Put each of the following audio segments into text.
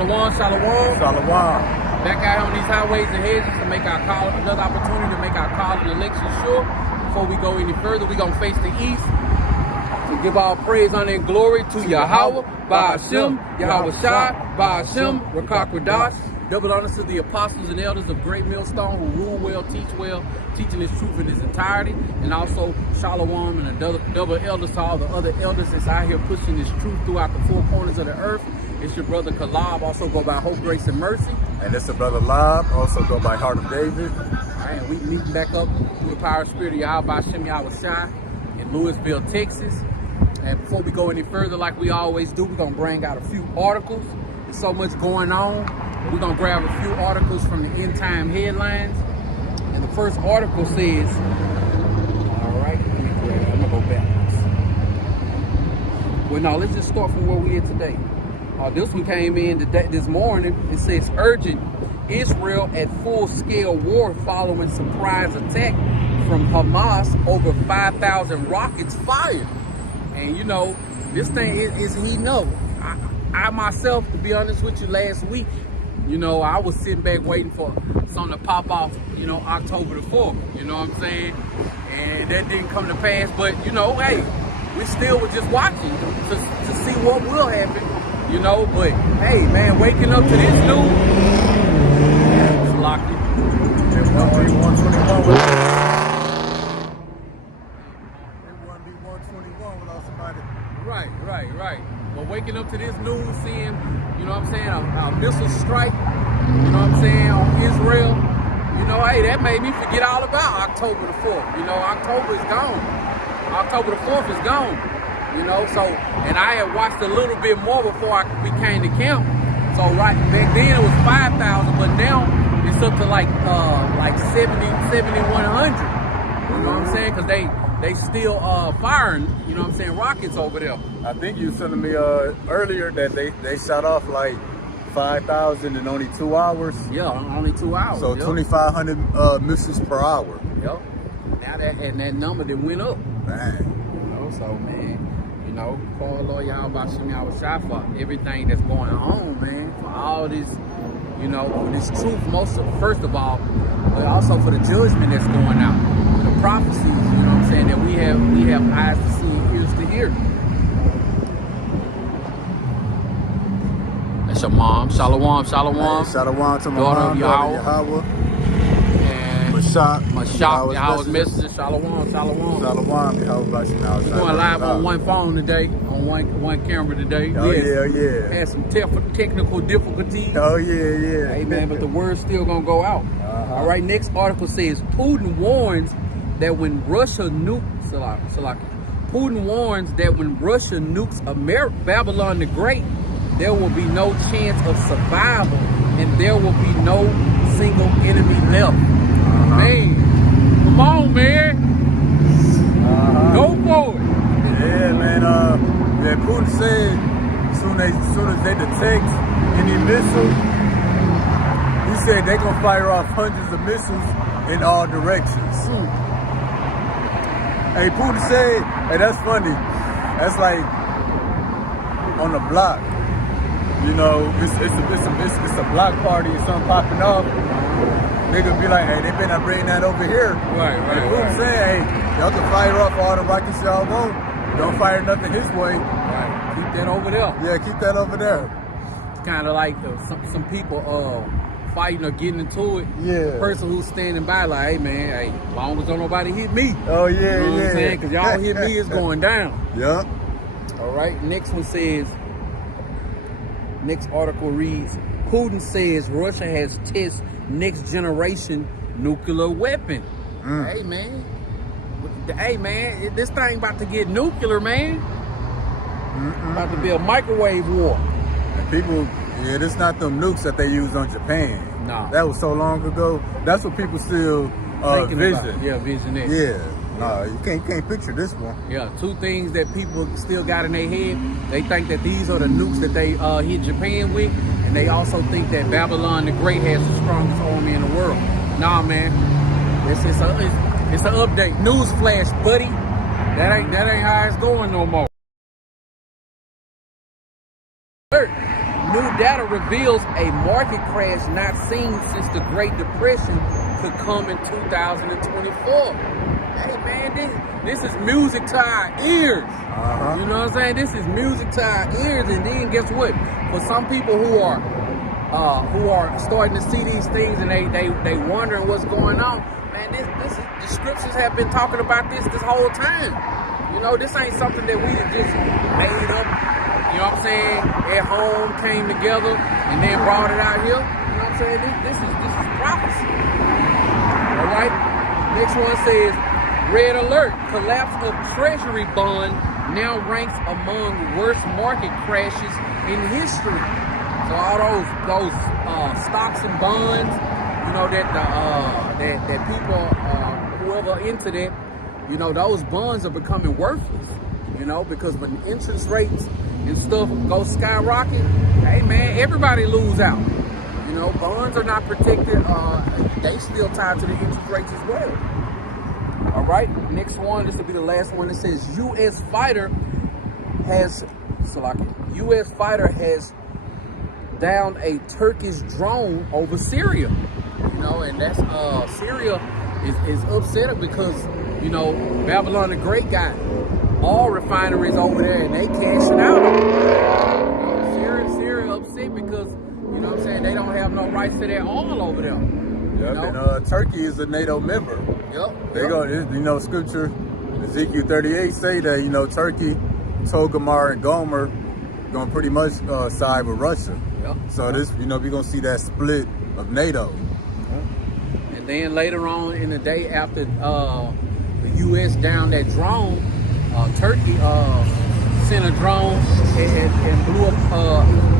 Shalom, shalom. Shalom. Back out here on these highways and hedges to make our call, another opportunity to make our call and election sure. Before we go any further, we're going to face the east to give all praise, honor, and glory to Yahweh, Ba'ashem, Yahweh Shai, Ba'ashem, Rakak Radash. Double honors to the apostles and elders of Great Millstone who rule well, teach well, teaching this truth in its entirety. And also Shalom and a double elders to all the other elders that's out here pushing this truth throughout the four corners of the earth. It's your brother Kalab, also go by Hope, Grace, and Mercy. And it's the brother Lob, also go by Heart of David. All right, and we meeting back up through the power and spirit of Yahweh Ba'ashem Yahweh Shai in Louisville, Texas. And before we go any further, like we always do, we're going to bring out a few articles. There's so much going on. We're going to grab a few articles from the end time headlines. And the first article says, all right, let me grab it. I'm going to go backwards. Well, no, let's just start from where we are today. This one came in this morning. It says, urgent Israel at full-scale war following surprise attack from Hamas over 5,000 rockets fired. And, you know, this thing is heating up. I myself, to be honest with you, last week, you know, I was sitting back waiting for something to pop off, you know, October the 4th, you know what I'm saying? And that didn't come to pass, but, you know, hey, we still were just watching to see what will happen, you know, but, hey, man, waking up to this news, it's locked in. 121 without somebody. Right. But waking up to this news, seeing, you know what I'm saying, a missile strike, you know what I'm saying, on Israel, you know, hey, that made me forget all about October the 4th. You know, October is gone. October the 4th is gone, you know, so, and I had watched a little bit more before we came to camp. So right back then it was 5,000, but now it's up to like 7,100. You know what I'm saying? Because they still firing, you know what I'm saying, rockets over there. I think you were telling me earlier that they shot off like 5,000 in only 2 hours. Yeah, only 2 hours. So yep. 2,500 missiles per hour. Yep. Now that number that went up. Man. You know, so man, you know, call Lord Yahweh Ba'ashem Yahweh Shai for everything that's going on, man. For all this, you know, for this truth, first of all, but also for the judgment that's going out. For the prophecies, you know what I'm saying, that we have eyes to see and ears to hear. That's your mom. Shalom. Hey, shalom to my daughter mom, of Yahweh. And Mashak, Yahweh's messenger. Shalom. Shalom, Yahweh Ba'ashem Yahweh Shai. We're going live on one phone today, on one camera today. Oh, yeah. Had some technical difficulties. Oh, yeah. Hey, man, but the word's still going to go out. All right, next article says, Putin warns that when Russia nukes Babylon the Great, there will be no chance of survival and there will be no single enemy left. Man, come on, man. Go for it. Yeah, man. Putin said as soon as they detect any missile, he said they're gonna fire off hundreds of missiles in all directions. Hey, Putin said, hey, that's funny. That's like on the block. You know, it's a block party or something popping off. Nigga be like, hey, they better not bring that over here. Right. Putin said, hey, y'all can fire off all the rockets y'all want. Don't fire nothing his way. Right. Keep that over there. Yeah, keep that over there. It's kind of like some people fighting or getting into it. Yeah. The person who's standing by like, hey, man, hey, as long as don't nobody hit me. Oh, yeah, you know what I'm saying? Because y'all hit me, it's going down. Yep. All right, next article reads, Putin says Russia has tested next generation nuclear weapon. Hey man, this thing about to get nuclear, man. About to be a microwave war. And people, this not them nukes that they used on Japan. No. That was so long ago. That's what people still vision. Yeah, vision it. Yeah. No, you can't picture this one. Yeah, two things that people still got in their head. They think that these are the nukes that they hit Japan with, and they also think that Babylon the Great has the strongest army in the world. Nah, man, it's an update. News flash, buddy. That ain't how it's going no more. New data reveals a market crash not seen since the Great Depression could come in 2024. Hey man, this is music to our ears. You know what I'm saying? This is music to our ears. And then guess what? For some people who are starting to see these things and they wondering what's going on, man, this is, the scriptures have been talking about this whole time. You know, this ain't something that we just made up, you know what I'm saying, at home, came together, and then brought it out here. You know what I'm saying? This is prophecy. All right? Next one says, red alert, collapse of treasury bond now ranks among worst market crashes in history. So all those stocks and bonds, you know, that people, whoever into that, you know, those bonds are becoming worthless, you know, because when interest rates and stuff go skyrocket, hey man, everybody lose out. You know, bonds are not protected. They still tied to the interest rates as well. All right, next one, this will be the last one. It says U.S. fighter has downed a Turkish drone over Syria. You know, and that's Syria is upset because, you know, Babylon the Great got all refineries over there and they cashing out. You know, Syria upset because, you know what I'm saying, they don't have no rights to their oil over there. Yep, you know? And Turkey is a NATO member. Yep. They go, you know, scripture, Ezekiel 38 say that, you know, Turkey, Togomar and Gomer gonna pretty much side with Russia. Yep. So this, you know, we're gonna see that split of NATO. And then later on in the day after the U.S. downed that drone, Turkey sent a drone and blew up,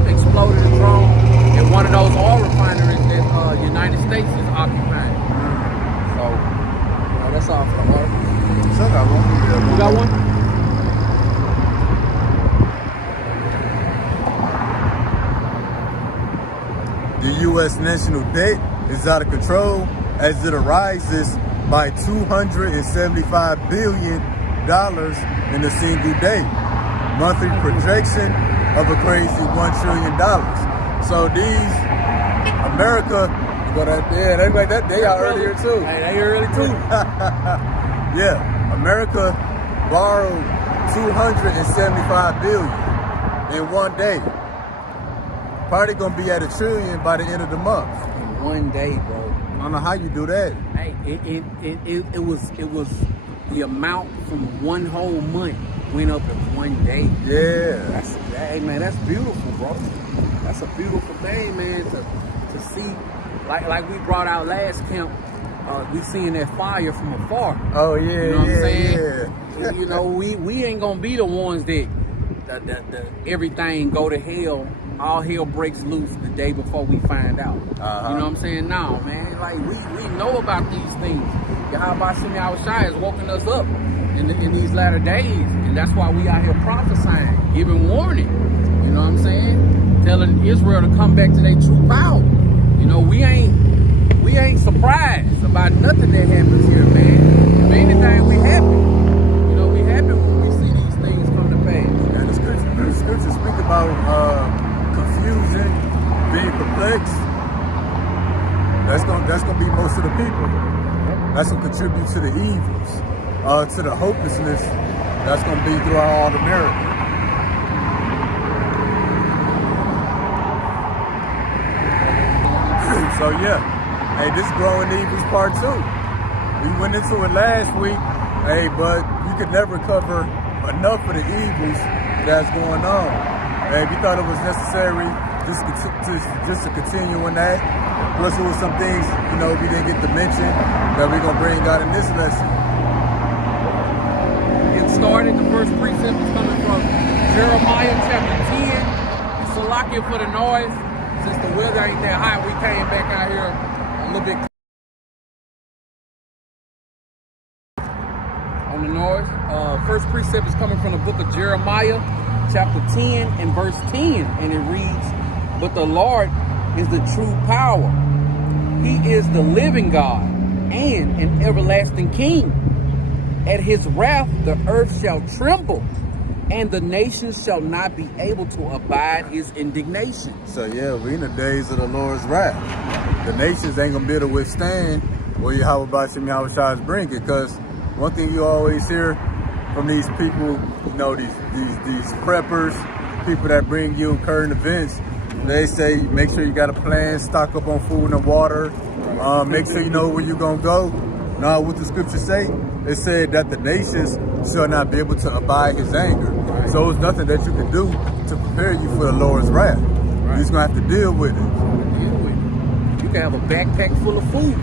exploded a drone at one of those oil refineries that United States is occupying. So, you know, that's all for the water. So I got one. You got one? The U.S. national debt is out of control as it rises by $275 billion in a single day. Monthly projection of a crazy $1 trillion. So these, America, they are earlier too. Hey, they early too. Yeah, America borrowed $275 billion in one day. Probably gonna be at $1 trillion by the end of the month. In one day, bro. I don't know how you do that. Hey, it was the amount from one whole month went up in one day. Yeah. Hey man, that's beautiful, bro. That's a beautiful thing, man, to see. Like we brought out last camp, we seeing that fire from afar. Oh yeah, you know what I'm saying? Yeah. You know, we ain't gonna be the ones that everything go to hell. All hell breaks loose the day before we find out. You know what I'm saying? No, man. Like we know about these things. Yahweh Shemi Awashai has woken us up in these latter days, and that's why we out here prophesying, giving warning. You know what I'm saying? Telling Israel to come back to their true power. You know, we ain't surprised about nothing that happens here, man. If anything, we happy. You know, we happy when we see these things come to pass. And the scriptures speak about confusion, being perplexed. That's gonna be most of the people. That's gonna contribute to the evils, to the hopelessness that's gonna be throughout all America. So yeah, hey, this growing evils part 2. We went into it last week, hey, but you could never cover enough of the evils that's going on. Hey, we thought it was necessary just to continue on that. Plus, there was some things, you know, we didn't get to mention that we're gonna bring out in this lesson. Get started. The first precept is coming from Jeremiah chapter 10. It's Salakia for the noise. Since the weather ain't that hot, we came back out here a little bit on the noise. First precept is coming from the book of Jeremiah, chapter 10 and verse 10. And it reads, "But the Lord is the true power. He is the living God and an everlasting King. At his wrath the earth shall tremble, and the nations shall not be able to abide his indignation. So yeah, we in the days of the Lord's wrath. The nations ain't gonna be able to withstand what Yahweh Shai is bringing. Because one thing you always hear from these people, you know, these preppers, people that bring you current events, they say make sure you got a plan, stock up on food and water, make sure you know where you're gonna go. Now, what the scriptures say, it said that the nations shall not be able to abide his anger. Right. So it's nothing that you can do to prepare you for the Lord's wrath. Right. You're just gonna have to deal with it. You can have a backpack full of food,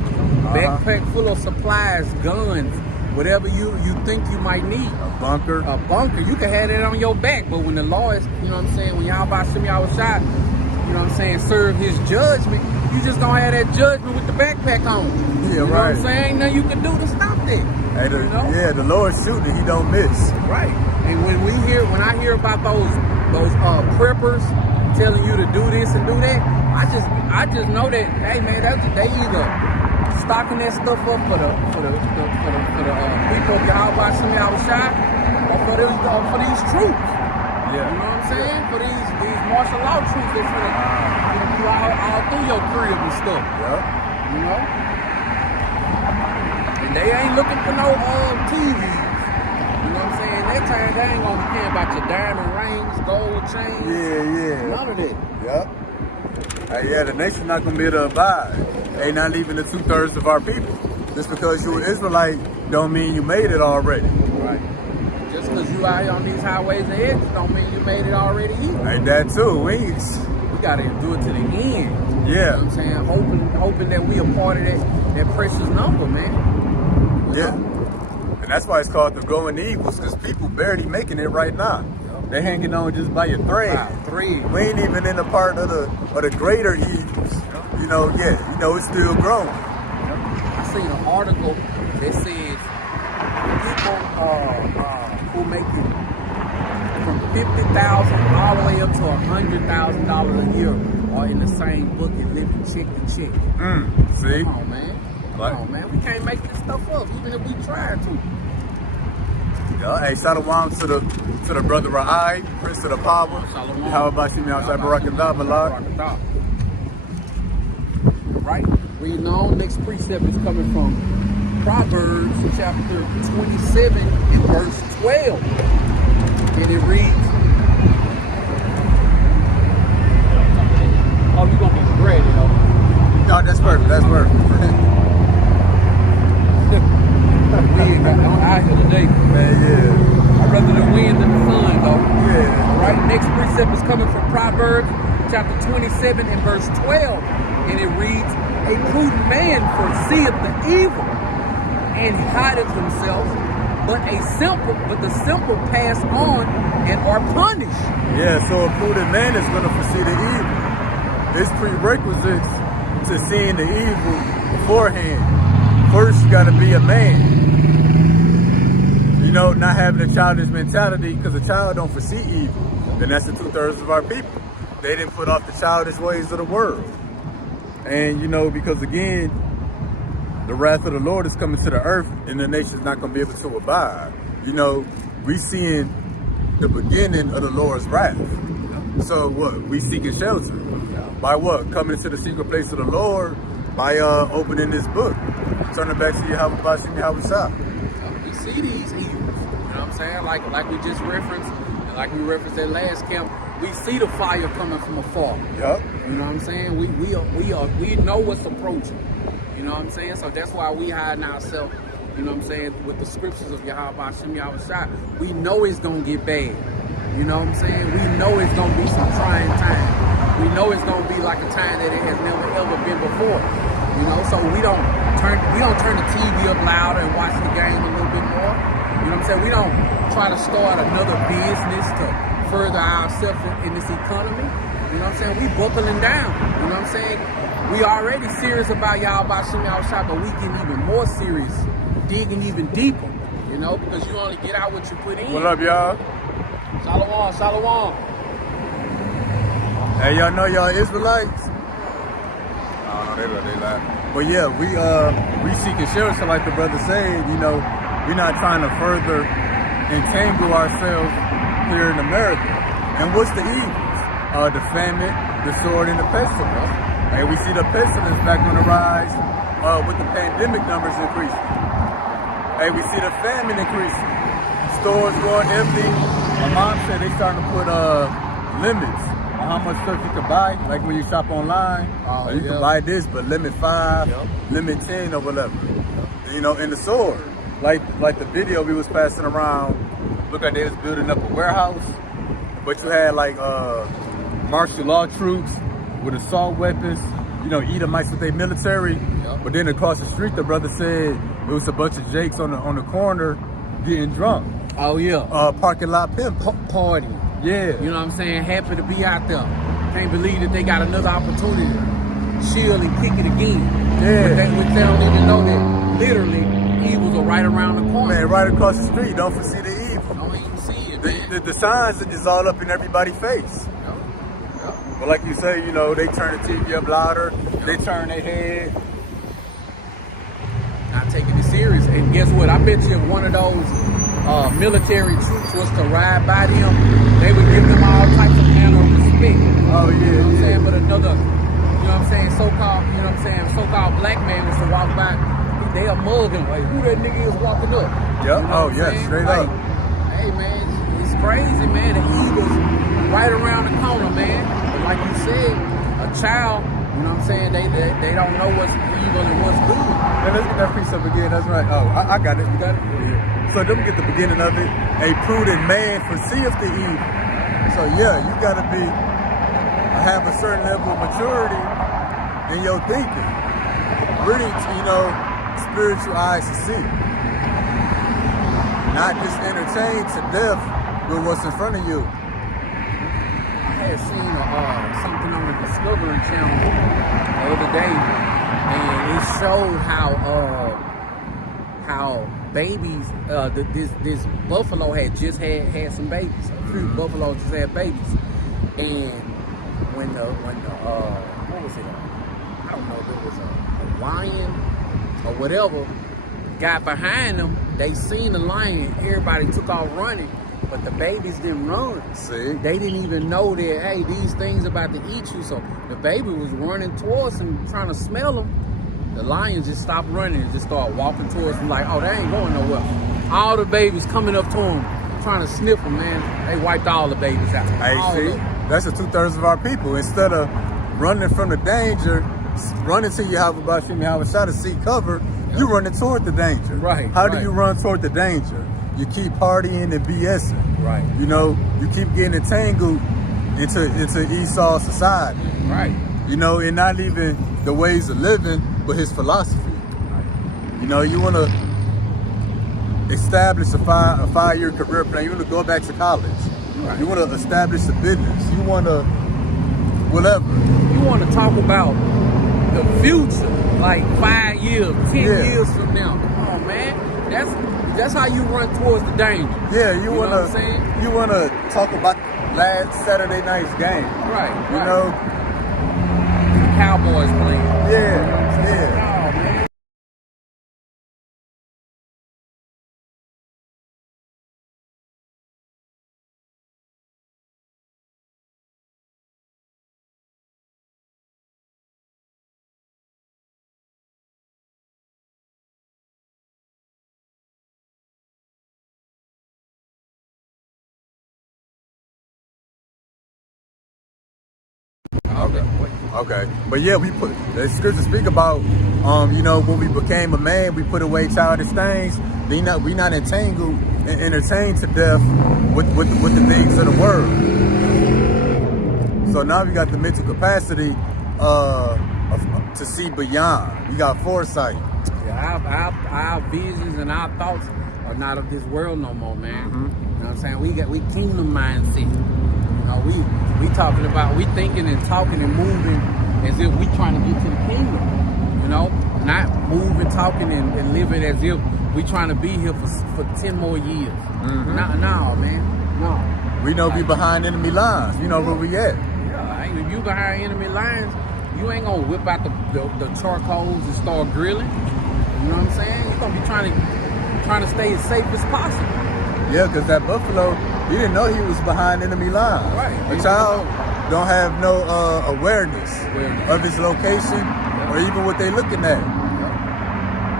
backpack full of supplies, guns, whatever you think you might need. A bunker. You can have that on your back, but when the law is, you know what I'm saying, when Yahweh Shai, you know what I'm saying, serve his judgment, you just gonna have that judgment with the backpack on. Yeah, you know right. what I'm saying? Ain't nothing you can do to stop that. Hey, yeah, the Lord's shooting, he don't miss. Right. And when I hear about those preppers telling you to do this and do that, I just know that, hey man, they either stocking that stuff up for the people of Yahweh Shai, or for these troops. Yeah. You know what I'm saying? For these martial law troops that's gonna be all through your crib and stuff. Yeah. You know? And they ain't looking for no TVs. You know what I'm saying? That time they ain't gonna care about your diamond rings, gold chains. Yeah. None of that. Yep. Hey, yeah, the nation's not gonna be able to abide. They not even the 2/3 of our people. Just because you an Israelite don't mean you made it already. Right. Just because you out here on these highways and edges don't mean you made it already either. Ain't that too? We gotta do it to the end. Yeah. You know what I'm saying? Hoping that we a part of that precious number, man. Yeah. And that's why it's called the growing evils, because people barely making it right now. They're hanging on just by your thread. Wow, we ain't even in a part of the greater evils. You know, it's still growing. I seen an article that says people who make it from $50,000 all the way up to $100,000 a year are in the same bucket, living check to check. See? Come on, man. Come on, man. We can't make this stuff up, even if we try to. Yeah, hey, shalom to the brother Ra'ai, Prince of the Power. How about you, outside Barakatah? Right. Reading on, next precept is coming from Proverbs chapter 27 and verse 12. And it reads, oh, you're going to be ready, though. No, that's perfect. We ain't got no out here today. Man, yeah. I'd rather the wind than the sun, though. Yeah. All right, next precept is coming from Proverbs chapter 27 and verse 12. And it reads, a prudent man foreseeth the evil and hideth himself, but the simple pass on and are punished. Yeah, so a prudent man is going to foresee the evil. It's prerequisites to seeing the evil beforehand. First, you got to be a man. You know, not having a childish mentality, because a child don't foresee evil. And that's the 2/3 of our people. They didn't put off the childish ways of the world. And, you know, because again, the wrath of the Lord is coming to the earth and the nation's not going to be able to abide. You know, we seeing the beginning of the Lord's wrath. So what? We seeking shelter. By what? Coming into the secret place of the Lord, by opening this book. Turning back to Yahweh. We see these evils. You know what I'm saying? Like we just referenced, and like we referenced at last camp, we see the fire coming from afar. Yep. You know what I'm saying? We know what's approaching. You know what I'm saying? So that's why we hiding ourselves, you know what I'm saying, with the scriptures of Yahweh Shai. We know it's gonna get bad. You know what I'm saying? We know it's gonna be some trying time. We know it's gonna be like a time that it has never ever been before. You know, so we don't turn the TV up louder and watch the game a little bit more. You know what I'm saying? We don't try to start another business to further ourselves in this economy. You know what I'm saying? We buckling down. You know what I'm saying? We already serious about Yahweh Shai, but we getting even more serious, digging even deeper. You know, because you only get out what you put in. What up, y'all? Shalom. Hey, y'all know y'all Israelites? Oh, no, they lie. But yeah, we seeking shelter, like the brother said. You know, we're not trying to further entangle ourselves here in America. And what's the evils? The famine, the sword, and the pestilence. And we see the pestilence back on the rise with the pandemic numbers increasing. Hey, we see the famine increasing. Stores going empty. My mom said they starting to put limits on how much stuff you can buy. Like when you shop online, you can buy this, but limit 5, limit 10 or whatever. You know, in the sword. Like the video we was passing around, look like they was building up a warehouse, but you had like martial law troops with assault weapons, you know, Edomites with their military. But then across the street, the brother said it was a bunch of jakes on the corner getting drunk. Oh yeah. Parking lot pimp. Party. Yeah. You know what I'm saying? Happy to be out there. Can't believe that they got another opportunity to chill and kick it again. Yeah. But they don't even know that literally evils are right around the corner. Man, right across the street. Don't foresee the evil. Don't even see it, man. The signs are just all up in everybody's face. But like you say, you know, they turn the TV up louder. They turn their head. Not taking it serious. And guess what? I bet you if one of those military troops was to ride by them, they would give them all types of manner of respect. Oh, yeah. You know what I'm saying? But another, you know what I'm saying, so-called, you know what I'm saying, so-called black man was to walk by, they'll mug him. Like, who that nigga is walking up? Yep. You know Oh, yeah, straight up. Hey, man, it's crazy, man. The evil's right around the corner, man. But like you said, a child, you know what I'm saying, they don't know what's evil and what's good. And let's get that precept again. That's right. Oh, I got it. You got it? Yeah. So let me get the beginning of it. A prudent man foreseeth the evil. So yeah, you gotta have a certain level of maturity in your thinking. Really, you know, spiritual eyes to see. Not just entertained to death with what's in front of you. I had seen something on the Discovery Channel the other day, and it showed how babies, this buffalo had just had some babies. A few buffaloes just had babies, and when the what was it? I don't know if it was a lion or whatever got behind them. They seen the lion. Everybody took off running. But the babies didn't run. See? They didn't even know that, hey, these things about to eat you. So the baby was running towards them, trying to smell them. The lion just stopped running and just started walking towards them like, oh, they ain't going nowhere. All the babies coming up to them, trying to sniff them, man. They wiped all the babies out. Hey, see? That's the 2/3 of our people. Instead of running from the danger, running to your house about to seek cover, you running toward the danger. Right. How do you run toward the danger? You keep partying and BSing. Right. You know, you keep getting entangled into Esau society. Right. You know, and not even the ways of living, but his philosophy. Right. You know, you want to establish a 5-year career plan. You want to go back to college. Right. You want to establish a business. You want to whatever. You want to talk about the future, like 5 years, 10 years from now. Come on, man. That's how you run towards the danger. Yeah, you wanna talk about last Saturday night's game. Right. You know? The Cowboys playing. Yeah. Oh, man. Okay. But yeah, we put the scriptures speak about you know, when we became a man, we put away childish things. We not entangled and entertained to death with the things of the world. So now we got the mental capacity to see beyond. We got foresight. Yeah, our visions and our thoughts are not of this world no more, man. You know what I'm saying? We kingdom mindset. You know, we talking about, we thinking and talking and moving as if we trying to get to the kingdom. You know, not moving, talking and living as if we trying to be here for 10 more years. No, man. No. We know we behind enemy lines. You know where we at. Yeah, if you behind enemy lines, you ain't gonna whip out the charcoals and start grilling. You know what I'm saying? You're gonna be trying to stay as safe as possible. Yeah, because that buffalo, He didn't know he was behind enemy lines. Right. A child don't have no awareness of his location or even what they looking at.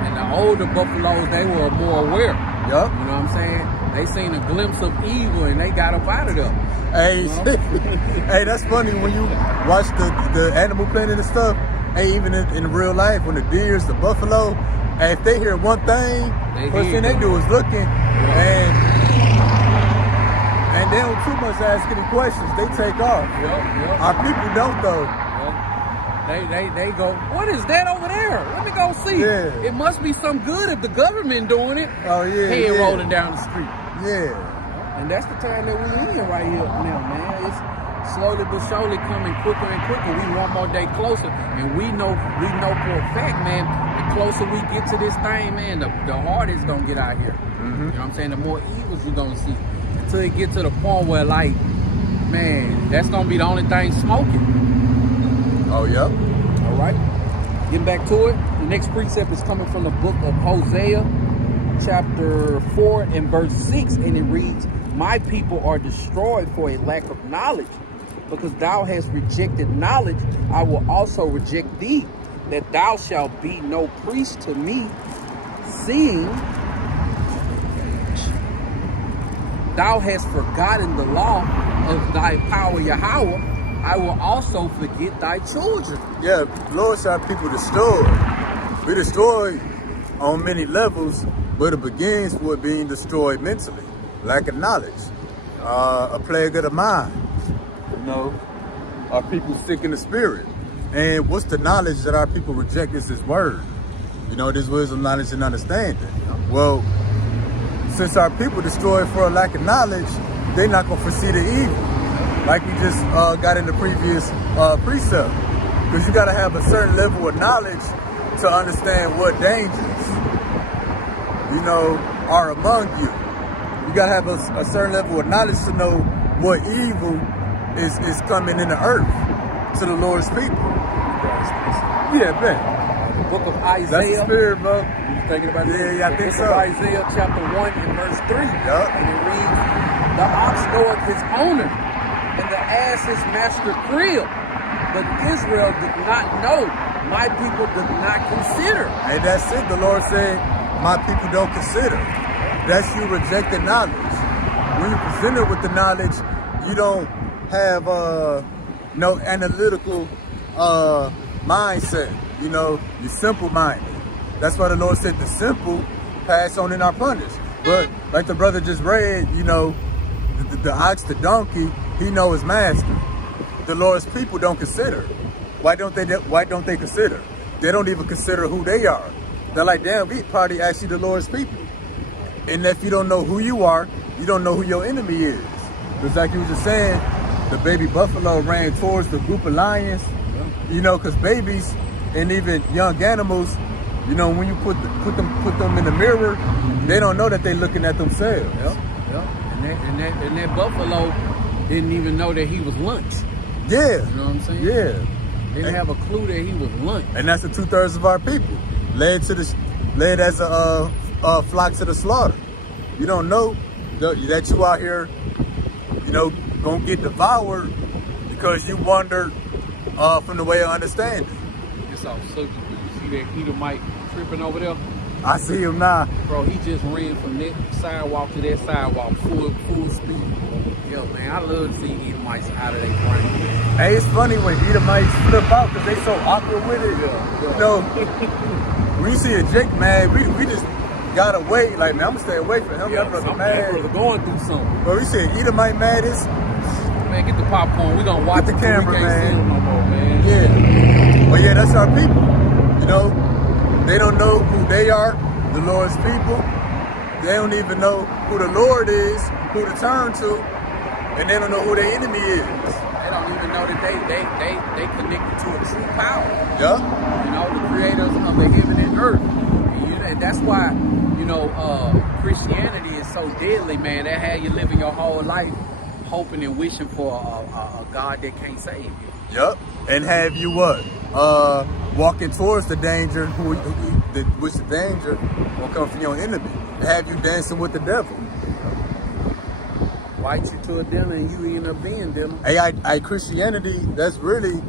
And the older buffaloes, they were more aware. Yup. You know what I'm saying? They seen a glimpse of evil and they got up out of there. Hey, hey, that's funny when you watch the Animal Planet and stuff. Hey, even in real life, when the deers, the buffalo, hey, if they hear one thing, first thing they do is looking, and they don't too much ask any questions. They take off. Yep. Our people don't though. They go, what is that over there? Let me go see. Yeah. It must be some good if the government doing it. Oh yeah. Head rolling down the street. Yeah. And that's the time that we're in right here now, man. It's slowly but surely coming quicker and quicker. We one more day closer, and we know for a fact, man. The closer we get to this thing, man, the harder it's gonna get out here. You know what I'm saying? The more evils you're gonna see, until it get to the point where, like, man, that's gonna be the only thing smoking. Oh yeah. All right. Getting back to it. The next precept is coming from the book of Hosea, chapter 4 and verse 6, and it reads, "My people are destroyed for a lack of knowledge. Because thou hast rejected knowledge, I will also reject thee, that thou shalt be no priest to me, seeing thou hast forgotten the law of thy power, Yahweh. I will also forget thy children." Yeah, Lord said our people destroyed. We destroyed on many levels, but it begins with being destroyed mentally. Lack of knowledge, a plague of the mind. You know, our people sick in the spirit. And what's the knowledge that our people reject is His word. You know, this wisdom, knowledge, and understanding. Well, since our people destroyed for a lack of knowledge, they're not gonna foresee the evil. Like we just got in the previous precept. Because you gotta have a certain level of knowledge to understand what dangers, you know, are among you. You gotta have a certain level of knowledge to know what evil is coming in the earth to the Lord's people. Yeah, man. The book of Isaiah. That's the spirit, bro. You thinking about it? Yeah, I think The so. book of Isaiah chapter 1 and verse 3. Yup. And it reads, "The ox knoweth his owner, and the ass his master crib. But Israel did not know, my people did not consider." And that's it. The Lord said, my people don't consider. That's you rejecting knowledge. When you're presented with the knowledge, you don't have no analytical mindset. You know, you're simple-minded. That's why the Lord said the simple pass on and are punished. But like the brother just read, you know, the ox, the donkey, he know his master. The Lord's people don't consider. Why don't they consider? They don't even consider who they are. They're like, damn, we probably actually the Lord's people. And if you don't know who you are, you don't know who your enemy is. Just like you were just saying, the baby buffalo ran towards the group of lions. You know, because babies and even young animals, you know, when you put them in the mirror, they don't know that they're looking at themselves. Yep. And that buffalo didn't even know that he was lunch. Yeah. You know what I'm saying? Yeah. Didn't have a clue that he was lunch. And that's the 2/3 of our people led as a flock to the slaughter. You don't know that you out here, you know, gonna get devoured because you wandered from the way of understanding. It's all subject. You see that Edomite tripping over there? I see him now. Bro, he just ran from that sidewalk to that sidewalk full speed. Yo, man, I love to see Edomites out of their brain. Hey, it's funny when Edomites flip out because they so awkward with it. Yeah. You know, when you see a Jake, man, we just gotta wait. Like, man, I'm gonna stay away from him. That brother mad. That brother going through something. But we see Edomite mad. Man, get the popcorn. We gonna watch the it camera, we can't man. see him no more, man. Yeah. But yeah, that's our people. You know, they don't know who they are, the Lord's people. They don't even know who the Lord is, who to turn to, and they don't know who their enemy is. They don't even know that they connected to a true power. Yeah. You know, the creators of the heaven and earth. And that's why, you know, Christianity is so deadly, man. That had you living your whole life hoping and wishing for a God that can't save you. Yep. And have you what? Walking towards the danger, which the danger will come from your enemy. And have you dancing with the devil. invite you to a dinner and you end up being dinner. Hey, Christianity, that's really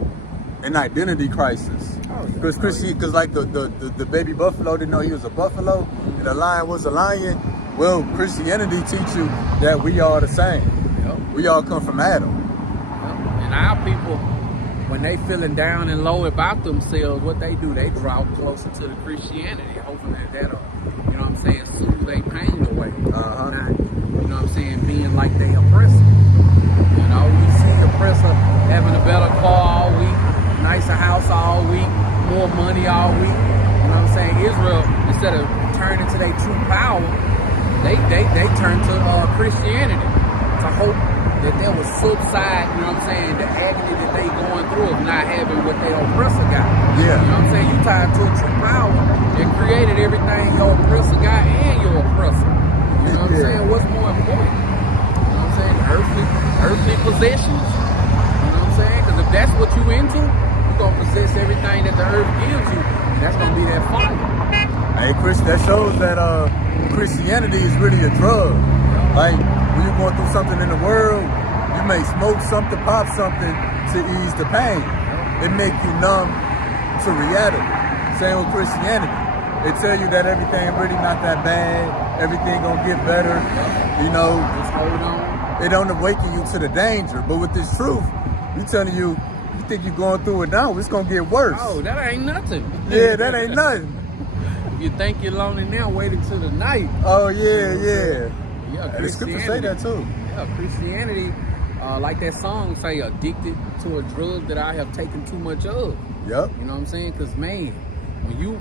an identity crisis. Because like the baby buffalo didn't know he was a buffalo, and the lion was a lion. Well, Christianity teach you that we are the same. Yep. We all come from Adam. Yep. And our people, when they feeling down and low about themselves, what they do, they draw closer to the Christianity, hoping that that'll, you know what I'm saying, soothe their pain away. Not, you know what I'm saying, being like they oppressor. You know, we see the oppressor having a better car all week, nicer house all week, more money all week. You know what I'm saying? Israel, instead of turning to their true power, they turn to Christianity to hope that they will subside, you know what I'm saying, the agony that they going through of not having what their oppressor got. Yeah. You know what I'm saying? You tied to a true power that created everything your oppressor got and your oppressor. You know what I'm saying? What's more important? You know what I'm saying? Earthly possessions. You know what I'm saying? Because if that's what you into, you're going to possess everything that the earth gives you. And that's going to be that fire. Hey, Chris, that shows that Christianity is really a drug. Like, when you're going through something in the world, you may smoke something, pop something to ease the pain. It make you numb to reality. Same with Christianity. They tell you that everything really not that bad. Everything gonna get better. You know, Just hold on. it don't awaken you to the danger. But with this truth, we telling you, you think you're going through it now, it's gonna get worse. Oh, that ain't nothing. Yeah, that ain't nothing. You think you're lonely now, wait until the night. Oh yeah. Yeah, And the scriptures say that too. Yeah, Christianity, like that song say, addicted to a drug that I have taken too much of. Yep. You know what I'm saying? Because, man,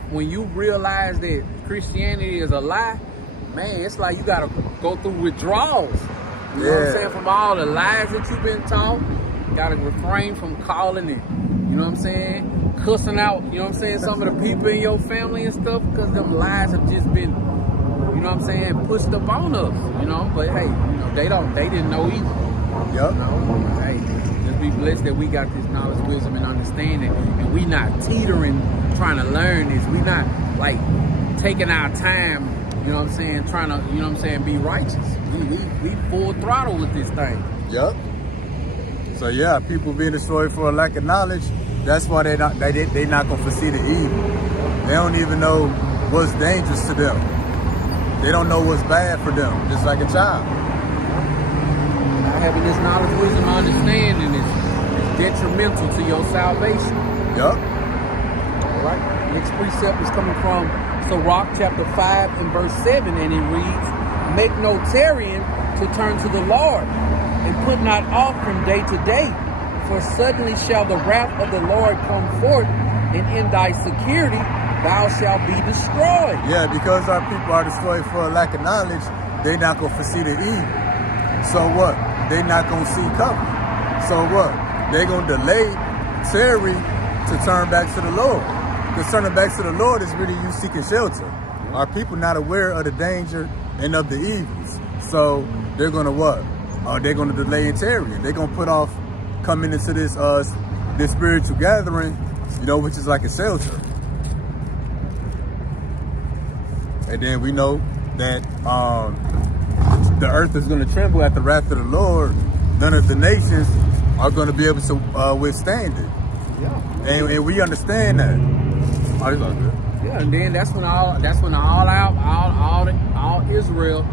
when you realize that Christianity is a lie, man, it's like you got to go through withdrawals. You know what I'm saying? From all the lies that you've been taught, you got to refrain from calling it, you know what I'm saying? Cussing out, you know what I'm saying, some of the people in your family and stuff, because them lies have just been, you know what I'm saying, pushed up on us, you know? But, hey, you know, they didn't know either. Yep. You know? Hey, just be blessed that we got this knowledge, wisdom, and understanding, and we not teetering trying to learn this. We not, like, taking our time, you know what I'm saying, trying to, you know what I'm saying, be righteous. We full throttle with this thing. Yep. So yeah, people being destroyed for a lack of knowledge. That's why they not gonna foresee the evil. They don't even know what's dangerous to them. They don't know what's bad for them, just like a child. Not having this knowledge, wisdom, understanding is detrimental to your salvation. Yep. All right. Next precept is coming from Sirach chapter 5 and verse 7, and it reads, "Make no tarrying to turn to the Lord, and put not off from day to day, for suddenly shall the wrath of the Lord come forth, and in thy security thou shalt be destroyed." Yeah, because our people are destroyed for a lack of knowledge, they not gonna foresee the evil. So what? They not gonna see cover. So what? They gonna delay, tarry to turn back to the Lord. Because turning back to the Lord is really you seeking shelter. Our people not aware of the danger and of the evils. So they're gonna what? They're gonna delay and tarry. They're gonna put off coming into this spiritual gathering, you know, which is like a shelter. And then we know that the earth is going to tremble at the wrath of the Lord. None of the nations are going to be able to withstand it. Yeah. And we understand that. Oh, you good. Yeah, and then that's when all Israel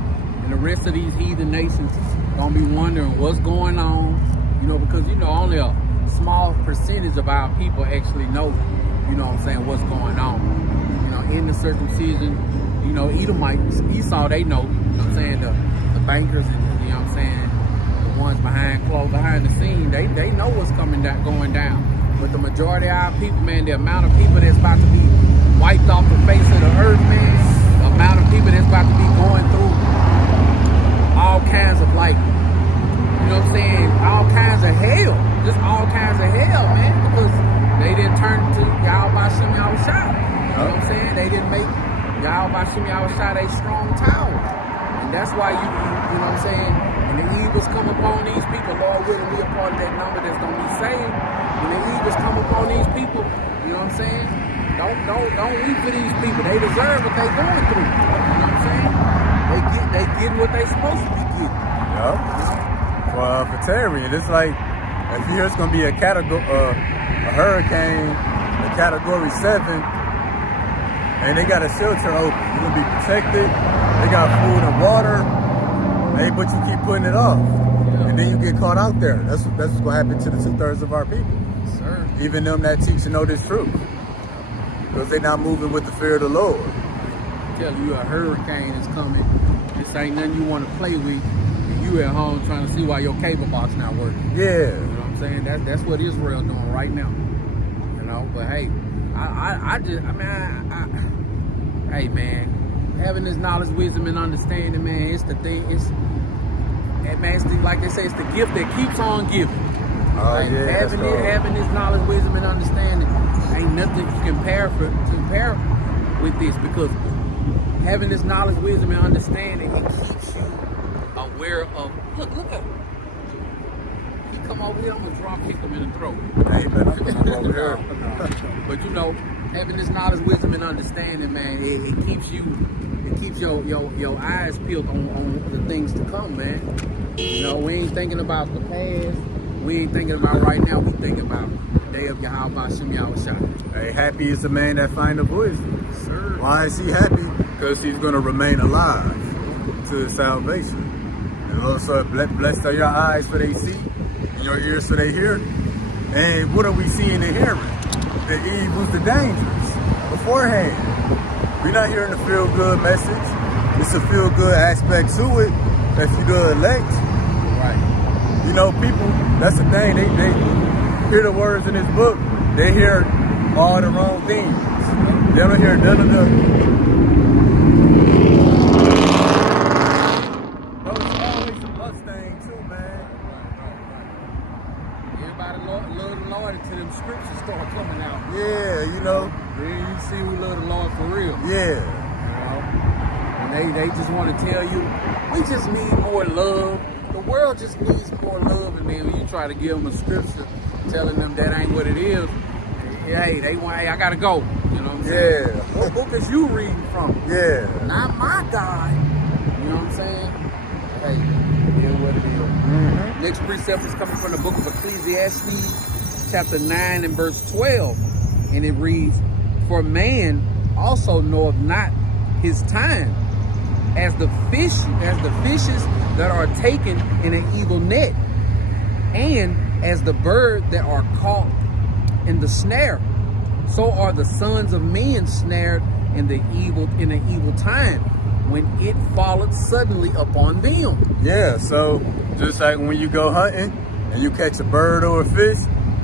and the rest of these heathen nations gonna be wondering what's going on, you know, because you know only a small percentage of our people actually know, you know what I'm saying, what's going on. You know, in the circumcision, you know, Edomites, Esau, they know, you know what I'm saying, the bankers and you know what I'm saying, the ones behind the scene, they know what's going down. But the majority of our people, man, the amount of people that's about to be wiped off the face of the earth, man, the amount of people that's about to be going through all kinds of, like, you know what I'm saying, all kinds of hell, just all kinds of hell, man, because they didn't turn to Yahweh Bashim Yahushua. You know what I'm saying? They didn't make Yahweh Bashim Yahushua a strong tower. And that's why you know what I'm saying, when the evils come upon these people, Lord willing, we a part of that number that's going to be saved. When the evils come upon these people, you know what I'm saying, don't weep for these people. They deserve what they going through. You know what I'm saying? They get what they supposed to be getting. Yep. for Terry. And it's like, if you hear it's gonna be a hurricane, a category 7, and they got a shelter open, you're gonna be protected. They got food and water. Hey, but you keep putting it off, and then you get caught out there. That's what's gonna happen to the 2/3 of our people. Sir. Even them that teach and know this truth, because they not moving with the fear of the Lord. Tell you a hurricane is coming. This ain't nothing you want to play with. You at home trying to see why your cable box not working. Yeah. You know what I'm saying? That's what Israel doing right now. You know, but hey, hey man, having this knowledge, wisdom, and understanding, man, it's the thing. Like they say, it's the gift that keeps on giving. Like, having this knowledge, wisdom, and understanding, ain't nothing you can compare with this, because having this knowledge, wisdom, and understanding, it keeps you aware of. Look at him. He come over here, I'm gonna drop kick him in the throat. Hey man, I'm over here. But you know, having this knowledge, wisdom, and understanding, man, it keeps your eyes peeled on the things to come, man. You know, we ain't thinking about the past. We ain't thinking about right now. We thinking about the day of Yahweh Shem Yahushua. Hey, happy is the man that findeth wisdom. Sir. Why is he happy? Because he's going to remain alive to his salvation. And also, blessed are your eyes for they see, and your ears for they hear. And what are we seeing and hearing? The evils, the dangers beforehand. We're not hearing the feel-good message. It's a feel-good aspect to it if you're the elect. Right. You know, people, that's the thing. They hear the words in this book. They hear all the wrong things. They don't hear none of the... Those are always some Mustang too, man. Everybody love the Lord until them scriptures start coming out. Yeah, you know. Then you see who love the Lord for real. Yeah. And they just want to tell you, we just need more love. The world just needs more love, and then when you try to give them a scripture telling them that ain't what it is, hey, they want, hey, I gotta go. You know what I'm saying? Yeah. What book is you reading from? Yeah. Not my God. You know what I'm saying? Hey, it is what it is. Mm-hmm. Next precept is coming from the book of Ecclesiastes, chapter 9 and verse 12, and it reads, "For man also knoweth not his time, as the fishes that are taken in an evil net, and as the bird that are caught in the snare, so are the sons of men snared in an evil time, when it falleth suddenly upon them." Yeah, so just like when you go hunting and you catch a bird or a fish,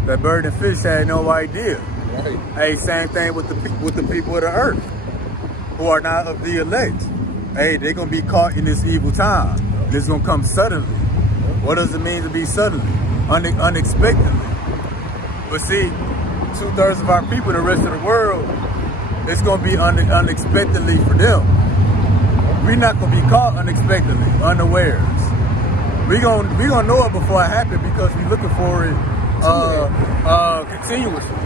that bird and fish had no idea. Right. Hey, same thing with the people of the earth who are not of the elect. Hey, they're gonna be caught in this evil time. It's gonna come suddenly. What does it mean to be suddenly? Unexpectedly. But see, 2/3 of our people, the rest of the world, it's gonna be unexpectedly for them. We're not gonna be caught unexpectedly, unawares. We gonna know it before it happens, because we're looking for it continuously.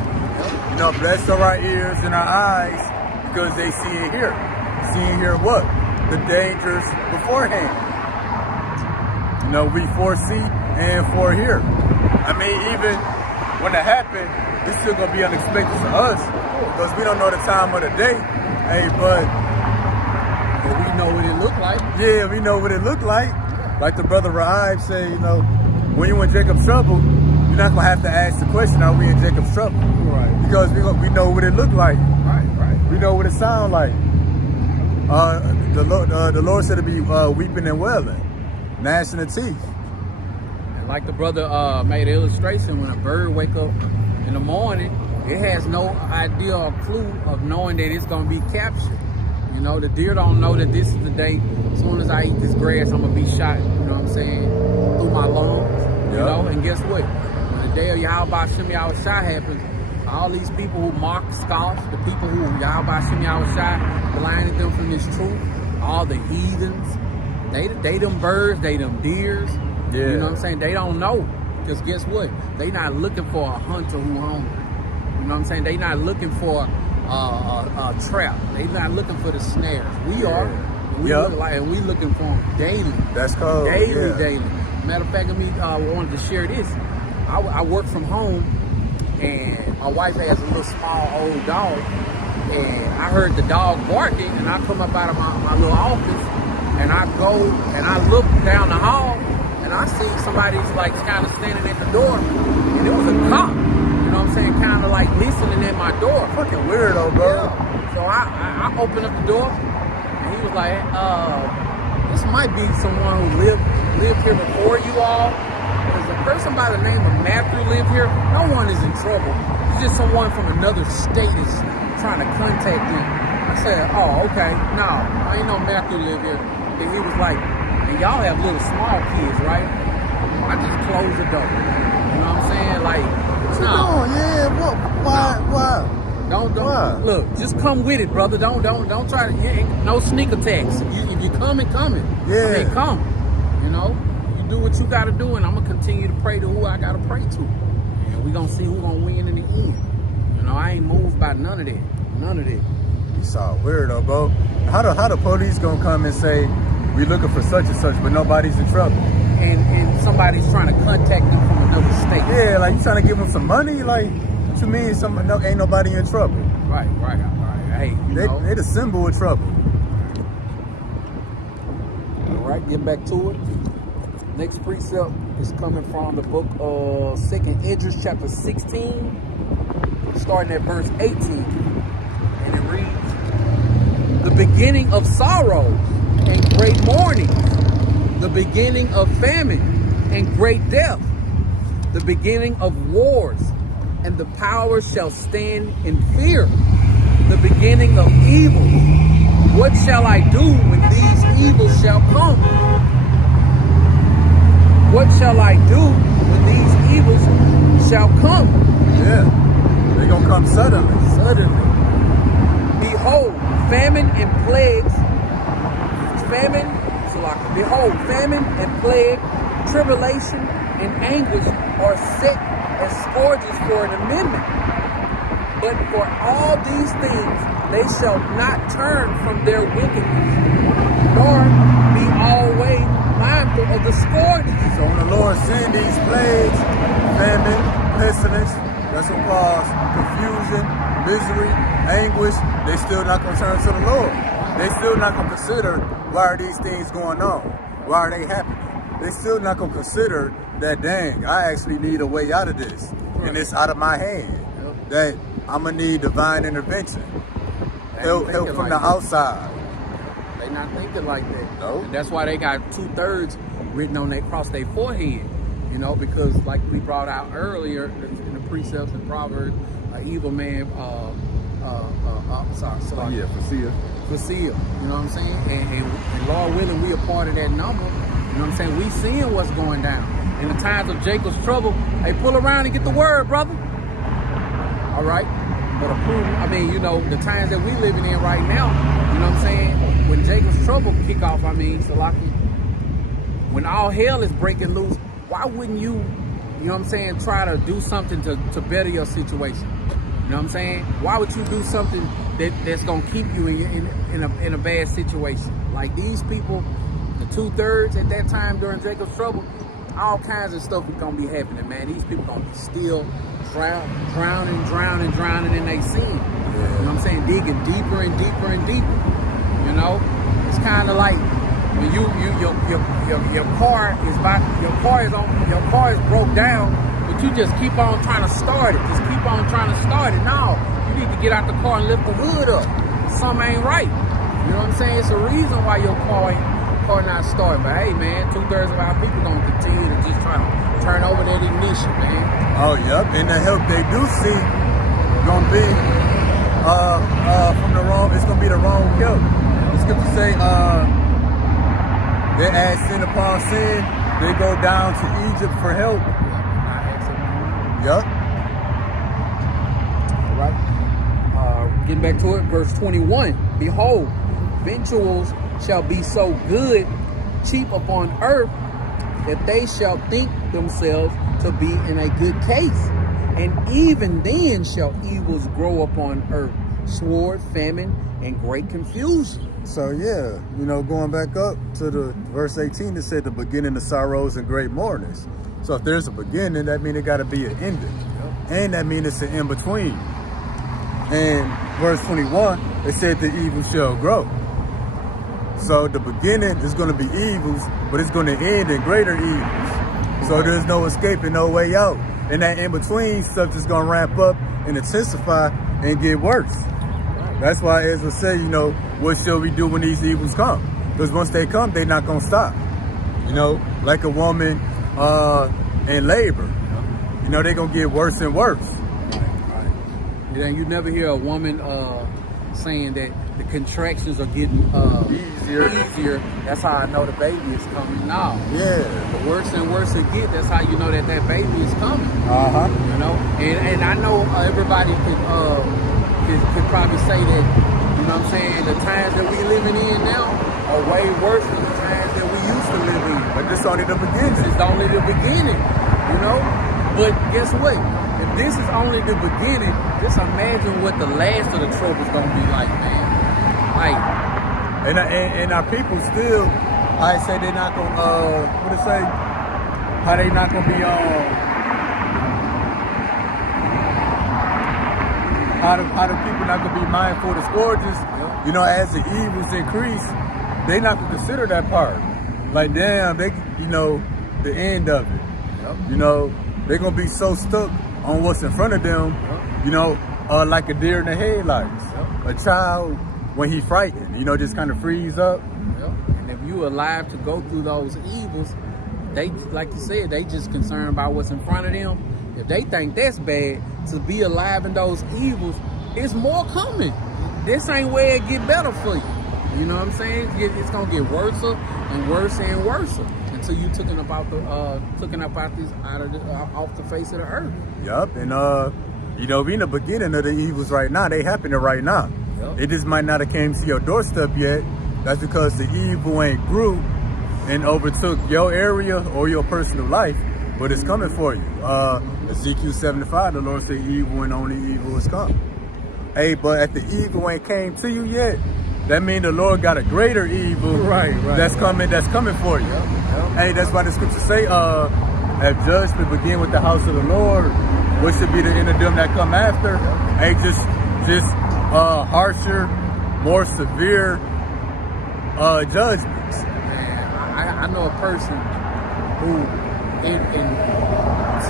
You know, blessed are our ears and our eyes, because they see and hear. See and hear what? The dangers beforehand. You know, we foresee and forehear. I mean, even when it happened, it's still gonna be unexpected to us, because we don't know the time of the day. Hey, but we know what it looked like. yeah, we know what it looked like. Like the brother Rahib said, you know, when you in Jacob's trouble, you're not gonna have to ask the question, are we in Jacob's trouble? Right. Because we know what it looked like. Right. We know what it sound like. The Lord said to be weeping and wailing, gnashing of teeth. And like the brother made an illustration, when a bird wake up in the morning, it has no idea or clue of knowing that it's gonna be captured. You know, the deer don't know that this is the day. As soon as I eat this grass, I'm gonna be shot. You know what I'm saying? Through my lungs. You know, and guess what? When the day of Yahweh Shem Yahushua happens, all these people who mock, scoff, the people who Yahweh Shem Yahushua blinded them from this truth, all the heathens, they them birds, they them deers. Yeah. You know what I'm saying? They don't know. Because guess what? They not looking for a hunter who hungry. You know what I'm saying? They not looking for a trap. They not looking for the snares. We are. And we looking for them daily. That's cold. Daily. Matter of fact, I wanted to share this. I work from home, and my wife has a little small old dog, and I heard the dog barking, and I come up out of my little office, and I go and I look down the hall, and I see somebody's like kind of standing at the door, and it was a cop. You know what I'm saying? Kind of like listening at my door. Fucking weirdo, bro. Yeah. So I opened up the door, and he was like, this might be someone who lived here before you all. There's a person by the name of Matthew live here. No one is in trouble. It's just someone from another state is trying to contact them. I said, oh, okay. No, I ain't no Matthew live here. And he was like, and y'all have little small kids, right? I just closed the door. You know what I'm saying? Like, What you doing? Yeah, what? Why? Don't Why? look. Just come with it, brother. Don't try to. No sneak attacks. If you coming. Yeah. I mean, come. You know, you do what you got to do, and I'm gonna continue to pray to who I got to pray to, and we gonna see who gonna win in the end. You know, I ain't moved by none of that. None of that. You saw weirdo, bro. How the police gonna come and say we looking for such and such, but nobody's in trouble? And somebody's trying to contact them from another state. Yeah, like you trying to give them some money? Like, what you mean? Ain't nobody in trouble? Right. Hey, They the symbol of trouble. All right, get back to it. Next precept is coming from the book of 2nd Esdras, chapter 16, starting at verse 18. And it reads, the beginning of sorrows and great mourning, the beginning of famine and great death, the beginning of wars, and the powers shall stand in fear, the beginning of evil. What shall I do when these evils shall come? What shall I do when these evils shall come? Yeah, they gonna come suddenly. Suddenly. Behold, famine and plagues. Behold, famine and plague, tribulation and anguish are set as scourges for an amendment. But for all these things they shall not turn from their wickedness, nor be always mindful of the scourges. So when the Lord send these plagues, famine, pestilence, that's what cause confusion, misery, anguish, they still not gonna turn to the Lord. They still not gonna consider why are these things going on? Why are they happening? They still not gonna consider that, dang, I actually need a way out of this, and it's out of my hand. That I'm gonna need divine intervention, help from the outside. They not thinking like that. No. And that's why they got 2/3 written on across their forehead. You know, because like we brought out earlier in the precepts and Proverbs, an evil man. Facile. You know what I'm saying? And Lord willing, we a part of that number. You know what I'm saying? We seeing what's going down. In the times of Jacob's trouble, hey, pull around and get the word, brother. All right? But the times that we living in right now, you know what I'm saying? When Jacob's trouble kick off, Salaki, when all hell is breaking loose, why wouldn't you know what I'm saying, try to do something to better your situation? You know what I'm saying? Why would you do something that's gonna keep you in a bad situation? Like these people, the 2/3 at that time during Jacob's trouble, all kinds of stuff is gonna be happening, man. These people gonna be still drowning in their sin. You know what I'm saying? Digging deeper and deeper and deeper. You know, it's kind of like when your car is broke down, but you just keep on trying to start it. No, you need to get out the car and lift the hood up. Something ain't right. You know what I'm saying? It's a reason why your car not starting. But hey, man, 2/3 of our people gonna continue to just try to turn over that ignition, man. Oh, yep. And the help they do see gonna be from the wrong. It's gonna be the wrong help. The scripture say, they add sin upon sin. They go down to Egypt for help. Yep. All right. Getting back to it, verse 21. Behold, victuals shall be so good, cheap upon earth, that they shall think themselves to be in a good case. And even then shall evils grow upon earth, sword, famine, and great confusion. So yeah, going back up to the verse 18, it said the beginning of sorrows and great mournings. So if there's a beginning, that means it got to be an ending. And that means it's an in-between. And verse 21, it said the evil shall grow. So the beginning is going to be evils, but it's going to end in greater evils. So there's no escaping, no way out. And that in-between stuff is going to ramp up and intensify and get worse. That's why Ezra said, you know, what shall we do when these evils come? Because once they come, they're not going to stop. You know, like a woman in labor. You know, they're going to get worse and worse. Right. Yeah, you never hear a woman saying that the contractions are getting easier. That's how I know the baby is coming now. Yeah. The worse and worse it gets, that's how you know that baby is coming. Uh-huh. You know, and I know everybody could probably say that, you know what I'm saying, the times that we living in now are way worse than the times that we used to live in. But this only the beginning. It's only the beginning, you know? But guess what? If this is only the beginning, just imagine what the last of the trouble is going to be like, man. Like, and our people still, I say they're not going to, what it say? How they not going to be, how the people not going to be mindful of the scourges, you know, as the evils increase, they not going to consider that part. Like, damn, they, you know, the end of it. You know, they're going to be so stuck on what's in front of them, you know, like a deer in the headlights. A child, when he frightened, you know, just kind of freeze up. And if you alive to go through those evils, they, like you said, they just concerned about what's in front of them. If they think that's bad, to be alive in those evils, it's more coming. This ain't where it get better for you. You know what I'm saying? It's gonna get worse and worse and worse until you taken up out off the face of the earth. Yup, and you know, we in the beginning of the evils right now. They happening right now. Yep. It just might not have came to your doorstep yet. That's because the evil ain't grew and overtook your area or your personal life, but it's coming for you. Ezekiel 75, the Lord said, evil and only evil is come. Hey, but if the evil ain't came to you yet, that means the Lord got a greater evil that's coming for you. Hey, that's why the scriptures say, if judgment begin with the house of the Lord, what should be the end of them that come after? Hey, just harsher, more severe judgments. Man, I know a person who, and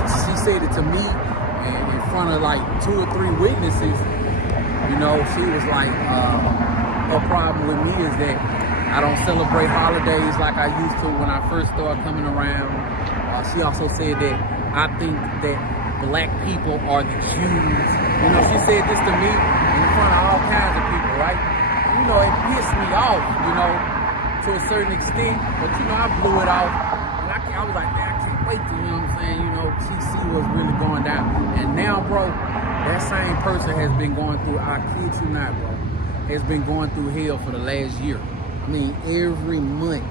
she said it to me, and in front of like 2 or 3 witnesses, you know, she was like, her problem with me is that I don't celebrate holidays like I used to when I first started coming around. She also said that I think that black people are the Jews. You know, she said this to me in front of all kinds of people, right? You know, it pissed me off, you know, to a certain extent, but you know, I blew it off. And I was like, man, I can't wait to, you know what I'm saying, you know, see what's really going down. And now, bro, that same person has been going through, I kid you not, bro, has been going through hell for the last year. I mean, every month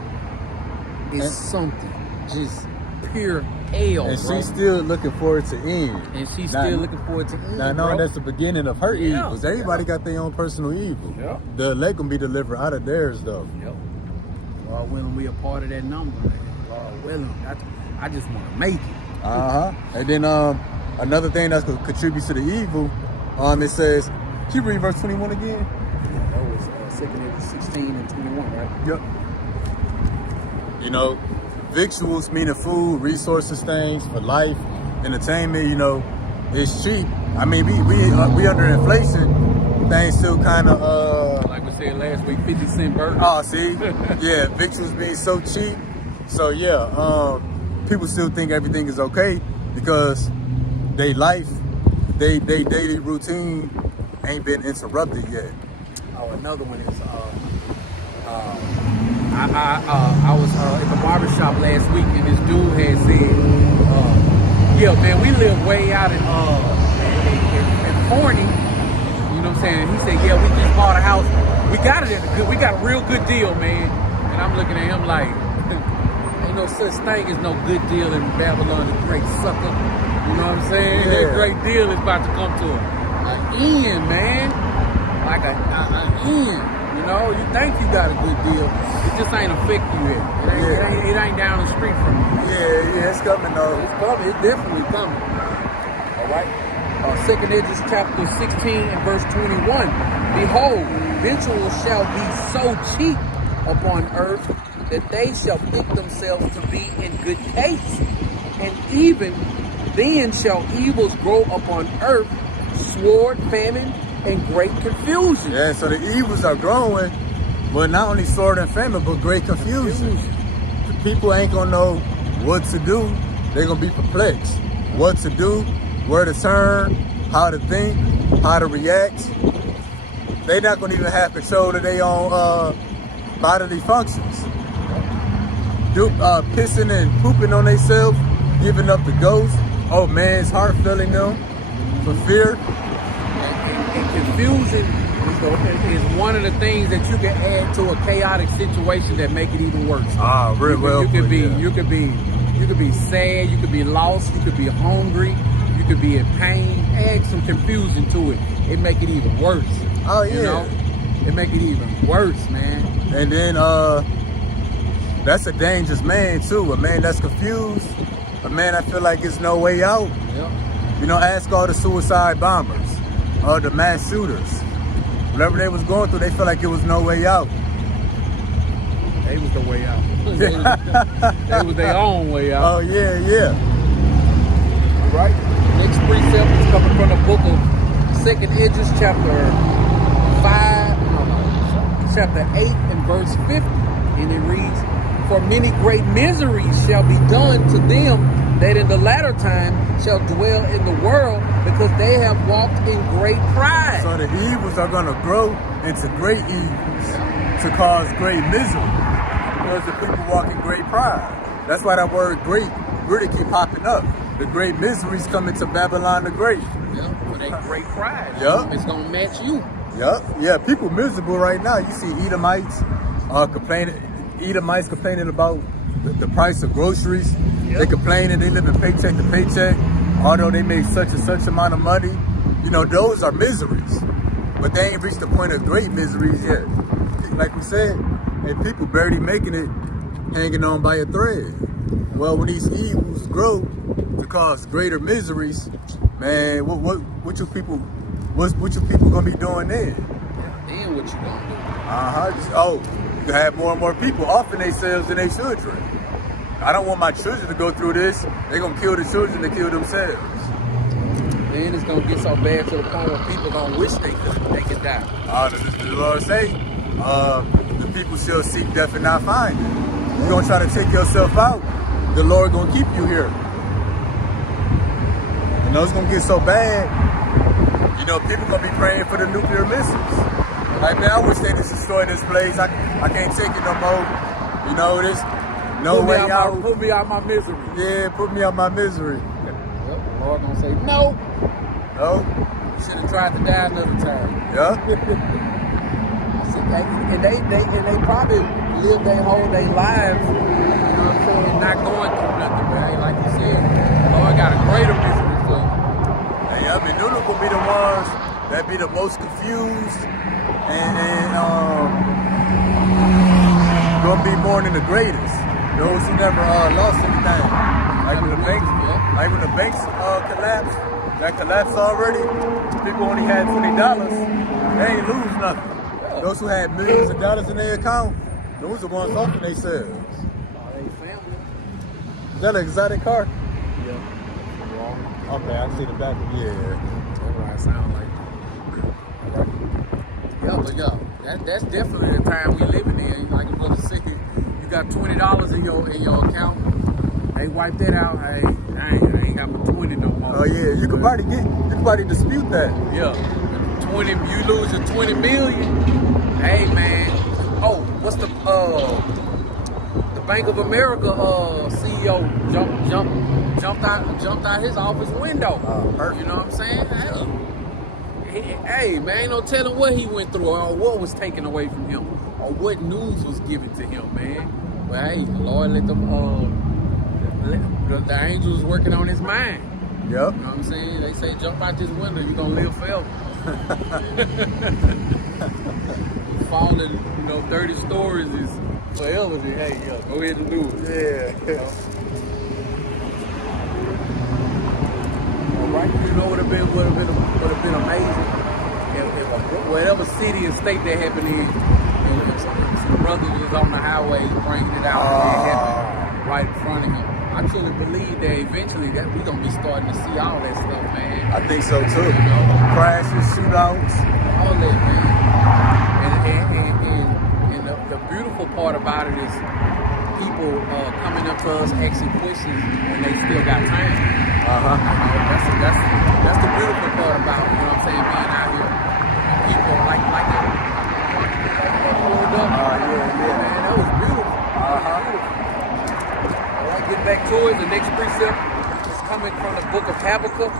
is something, just pure hell, And bro. she's still looking for it to end. And she's still looking forward to end, Now, knowing bro. that's the beginning of her evils. Everybody got their own personal evil. Yeah. The elect can be delivered out of theirs, though. Yep. Lord willing, we a part of that number, man. Lord willing, I just want to make it. And then another thing that's going to contribute to the evil, it says, can you read verse 21 again? Yeah, that was 2 Corinthians 16 and 21, right? Yep. You know, victuals, meaning food, resources, things for life, entertainment, you know, it's cheap. I mean, we under inflation. Things still kind of Like we said last week, 50-cent burger. Oh, see, yeah, victuals being so cheap. So yeah, people still think everything is okay because they life, they daily routine ain't been interrupted yet. Oh, another one is I was at the barbershop last week and this dude had said, yeah, man, we live way out in Forney. You know what I'm saying? He said, yeah, we just bought a house. We got it we got a real good deal, man. And I'm looking at him like, ain't no such thing as no good deal in Babylon, the great sucker. You know what I'm saying? Yeah. That great deal is about to come to an end, man. Like an end. You You know, you think you got a good deal. It just ain't affect you yet. It ain't down the street from you. Yeah, it's coming though. It's coming. It's definitely coming. All right. 2nd Esdras chapter 16 and verse 21. Behold, victuals shall be so cheap upon earth that they shall think themselves to be in good case. And even then shall evils grow upon earth, sword, famine, and great confusion. Yeah, so the evils are growing, but not only sword and famine, but great confusion. The people ain't gonna know what to do. They're gonna be perplexed. What to do, where to turn, how to think, how to react. They're not gonna even have control of their own bodily functions. Pissing and pooping on themselves, giving up the ghost. Oh, man's heart failing them for fear. And confusion is one of the things that you can add to a chaotic situation that make it even worse. Very well. You could be sad, you could be lost, you could be hungry, you could be in pain. Add some confusion to it. It make it even worse. Oh yeah. You know? It make it even worse, man. And then that's a dangerous man too. A man that's confused. A man that feel like there's no way out. Yep. You know, ask all the suicide bombers or the mass shooters. Whatever they was going through, they felt like it was no way out. They was the way out. They was their own way out. Oh yeah. Right. Next precept is coming from the book of 2nd Esdras chapter 8 and verse 50. And it reads, for many great miseries shall be done to them that in the latter time shall dwell in the world, because they have walked in great pride. So the evils are going to grow into great evils to cause great misery, because the people walk in great pride. That's why that word great really keep popping up. The great miseries coming to Babylon the Great. Yeah, for that great pride. Yep. It's going to match you. Yep. Yeah, people miserable right now. You see Edomites complaining about the price of groceries. Yep. They complaining they live in paycheck to paycheck, although they make such and such amount of money. You know, those are miseries, but they ain't reached the point of great miseries yet. Like we said, and people barely making it, hanging on by a thread. Well, when these evils grow to cause greater miseries, man, what you people gonna be doing then? Then what you gonna do? You can have more and more people offing themselves than their children. I don't want my children to go through this. They're gonna kill the children to kill themselves. Then it's gonna get so bad to the point where people gonna wish they could die. The Lord say, the people shall seek death and not find it. You're gonna try to take yourself out, the Lord gonna keep you here. You know, it's gonna get so bad, you know, people gonna be praying for the nuclear missiles. Like, man, I wish they just destroyed this place. I can't take it no more. You know, there's no way out. Put me out my misery. Yeah, put me out my misery. Yep, the Lord gonna say, no. No? You should have tried to die another time. Yeah. And they probably live their whole day lives, you know what I'm saying, not going through nothing, man. Like you said, Lord got a greater misery for you. Hey, I mean, those will be the ones that be the most confused and gonna be mourning the greatest. Those who never lost anything. Like when the banks collapsed, that collapsed already. People only had $20. They ain't lose nothing. Those who had millions of dollars in their account, those are the ones offering themselves. Family. Is that an exotic car? Yeah. Okay, I see the back of it. Yeah. That's what I sound like. Yeah, but yo, that's definitely the time we living in. Like a brother said, you got $20 in your account. They wipe that out. Hey, I ain't got my 20 no more. Oh yeah, you can probably dispute that. Yeah. 20, you lose your 20 million. Hey man. Oh, what's the Bank of America CEO jumped out his office window. You know what I'm saying? Hey man, ain't no telling what he went through or what was taken away from him or what news was given to him, man. But hey, the Lord let them the angels working on his mind. Yep. You know what I'm saying? They say jump out this window, you're gonna live forever. falling, 30 stories is forever. Then hey, go ahead and do it. Yeah. All right, would have been amazing if whatever city and state they happen in, some brothers was on the highway bringing it out and it happened right in front of him. I truly believe that eventually that we're gonna be starting to see all that stuff, man. I think so too. Crashes, shootouts, all that, man. And the beautiful part about it is people coming up to us asking questions when they still got time. That's the beautiful part about being out here. People like it. Pulled up. Man, that was beautiful. Get back to it. The next precept is coming from the book of Habakkuk.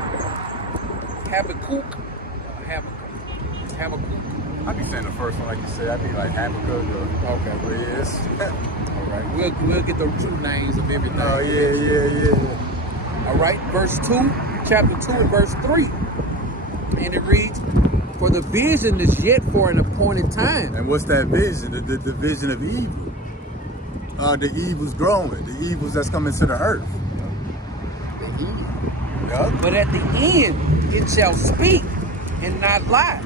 I be saying the first one like you said. I be like Habakkuk. Okay. But yes. All right. We'll get the true names of everything. Oh yeah. All right. Verse 2, chapter 2 and verse 3. And it reads, "For the vision is yet for an appointed time." And what's that vision? The vision of evil. The evil's growing. The evils that's coming to the earth. Yep. But at the end, it shall speak and not lie.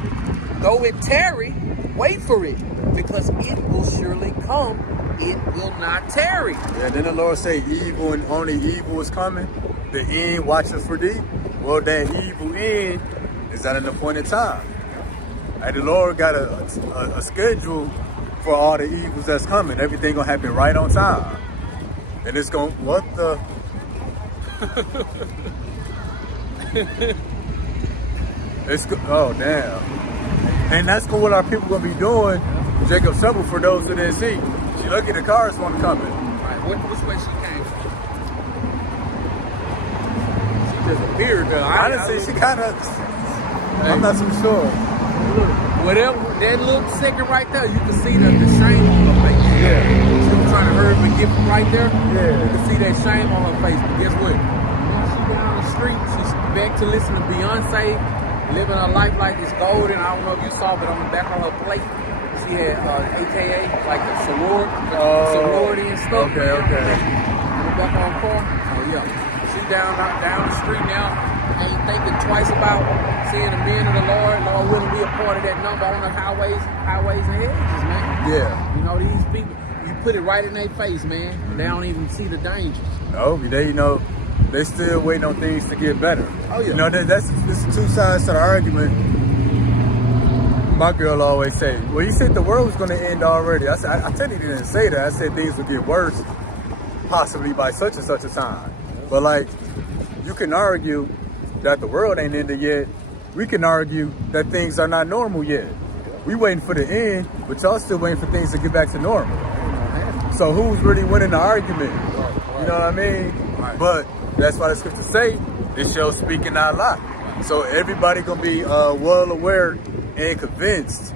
Though it tarry, wait for it, because it will surely come. It will not tarry. Yeah, then the Lord say evil and only evil is coming. The end watches for thee. Well, that evil end is at an appointed time. And the Lord got a schedule for all the evils that's coming. Everything gonna happen right on time. And it's gonna, what the? Oh damn. And that's what our people gonna be doing. Jacob Shovel, for those who didn't see. She look at the cars one coming. Right, which way she came from? She just appeared there. Honestly, she kinda, I'm not too sure. Whatever, that little second right there, you can see the shame on her face. Yeah. She was trying to hurry up and get right there. Yeah. You can see that shame on her face. But guess what? Once she down the street, she's back to listen to Beyonce, living her life like it's golden. I don't know if you saw, but on the back of her plate, she had AKA, like the sorority and stuff. Okay. On the back of her car. Oh, yeah. She down the street now. Ain't thinking twice about seeing the men of the Lord. Lord willing, be a part of that number on the highways and hedges, man. Yeah. These people, you put it right in their face, man. They don't even see the dangers. No, they still waiting on things to get better. Oh yeah. This is two sides to the argument. My girl always say, well, you said the world was going to end already. I said, I technically didn't say that. I said things would get worse, possibly by such and such a time. But like, you can argue that the world ain't ended yet. We can argue that things are not normal yet. We waiting for the end, but y'all still waiting for things to get back to normal. So who's really winning the argument? You know what I mean? Right. But that's why the scripture say, it shall speak and not lie. So everybody gonna be well aware and convinced,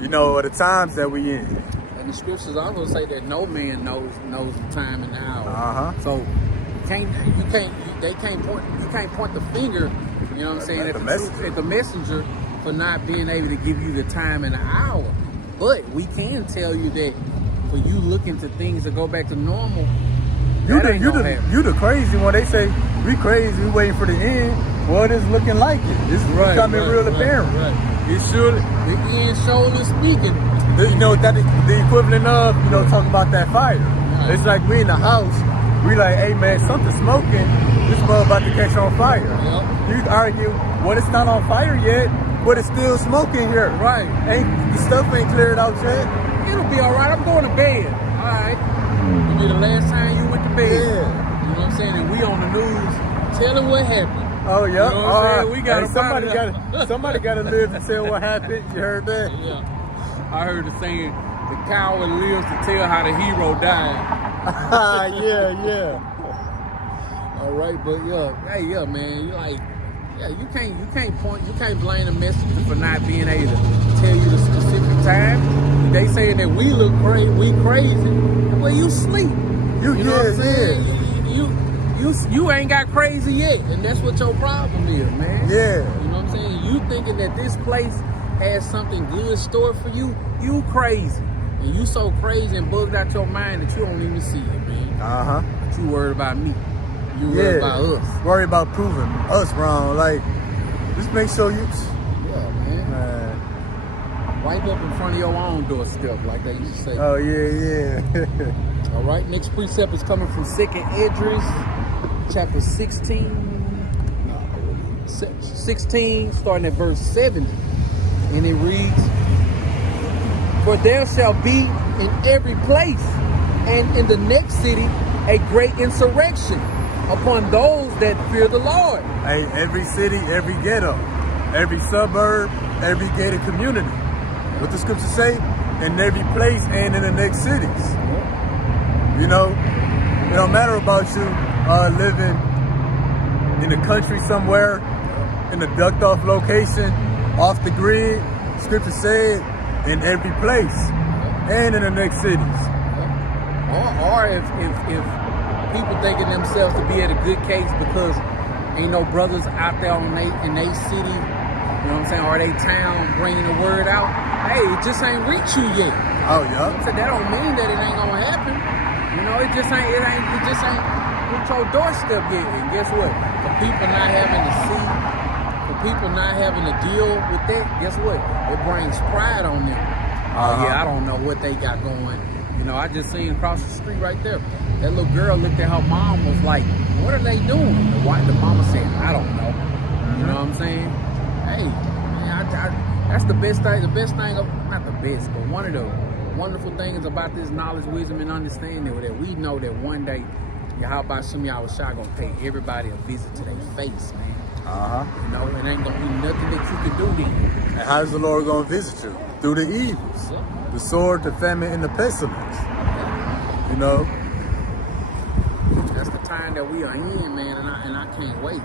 of the times that we in. And the scriptures also say that no man knows the time and the hour. So you can't point the finger, you know what I'm saying, at the messenger for not being able to give you the time and the hour. But we can tell you that for you looking to things to go back to normal, you the crazy one. They say we crazy, we waiting for the end. Well, it is looking like it. It's becoming real apparent. Right. It should. The end surely speaking. That is the equivalent of talking about that fire. Right. It's like we in the house. We like, hey man, something's smoking. This mother about to catch on fire. Yep. You argue, well, it's not on fire yet, but it's still smoking here. Right. The stuff ain't cleared out yet. It'll be all right. I'm going to bed. All right. It'll be the last time you went to bed. Yeah. You know what I'm saying? And we on the news telling what happened. Oh yeah. You know what I'm saying? We got somebody got to live to tell what happened. You heard that? Yeah. I heard the saying, the coward lives to tell how the hero died. Yeah. All right, but yeah, man, you can't blame the messenger for not being able to tell you the specific time. They saying that we look crazy, we crazy. Well, you sleep. You know what I'm saying? You ain't got crazy yet, and that's what your problem is, man. Yeah. You know what I'm saying? You thinking that this place has something good stored for you, you crazy. And you so crazy and bugged out your mind that you don't even see it, man. But you worried about me. You worried about us. Worry about proving us wrong. Like, just make sure you... Yeah, man. Wipe up in front of your own doorstep, like they used to say. Oh, yeah. All right, next precept is coming from 2nd Esdras, chapter 16, starting at verse 70. And it reads, "For there shall be in every place and in the next city a great insurrection upon those that fear the Lord." Hey, every city, every ghetto, every suburb, every gated community. What the scriptures say? In every place and in the next cities. You know, it don't matter about you living in the country somewhere, in a ducked off location, off the grid. Scripture said in every place and in the next cities. Or if people thinking themselves to be at a good case because ain't no brothers out there in they city, you know what I'm saying, or they town bringing the word out, hey, it just ain't reached you yet. Oh yeah. So that don't mean that it ain't gonna happen. You know, it just ain't reached your doorstep yet. And guess what? For people not having to see, for people not having to deal with that, guess what? It brings pride on them. Yeah, I don't know what they got going. You know, I just seen across the street right there. That little girl looked at her mom, was like, "What are they doing?" The mama said, "I don't know." You know what I'm saying? Hey, man, that's the best thing. The best thing, not the best, but one of the wonderful things about this knowledge, wisdom, and understanding that we know that one day, Yahweh Shem Yahushua gonna pay everybody a visit to their face, man. You know, it ain't gonna be nothing that you can do then. And how's the Lord gonna visit you? Through the evils, the sword, the famine, and the pestilence. You know, that's the time that we are in, man, and I can't wait.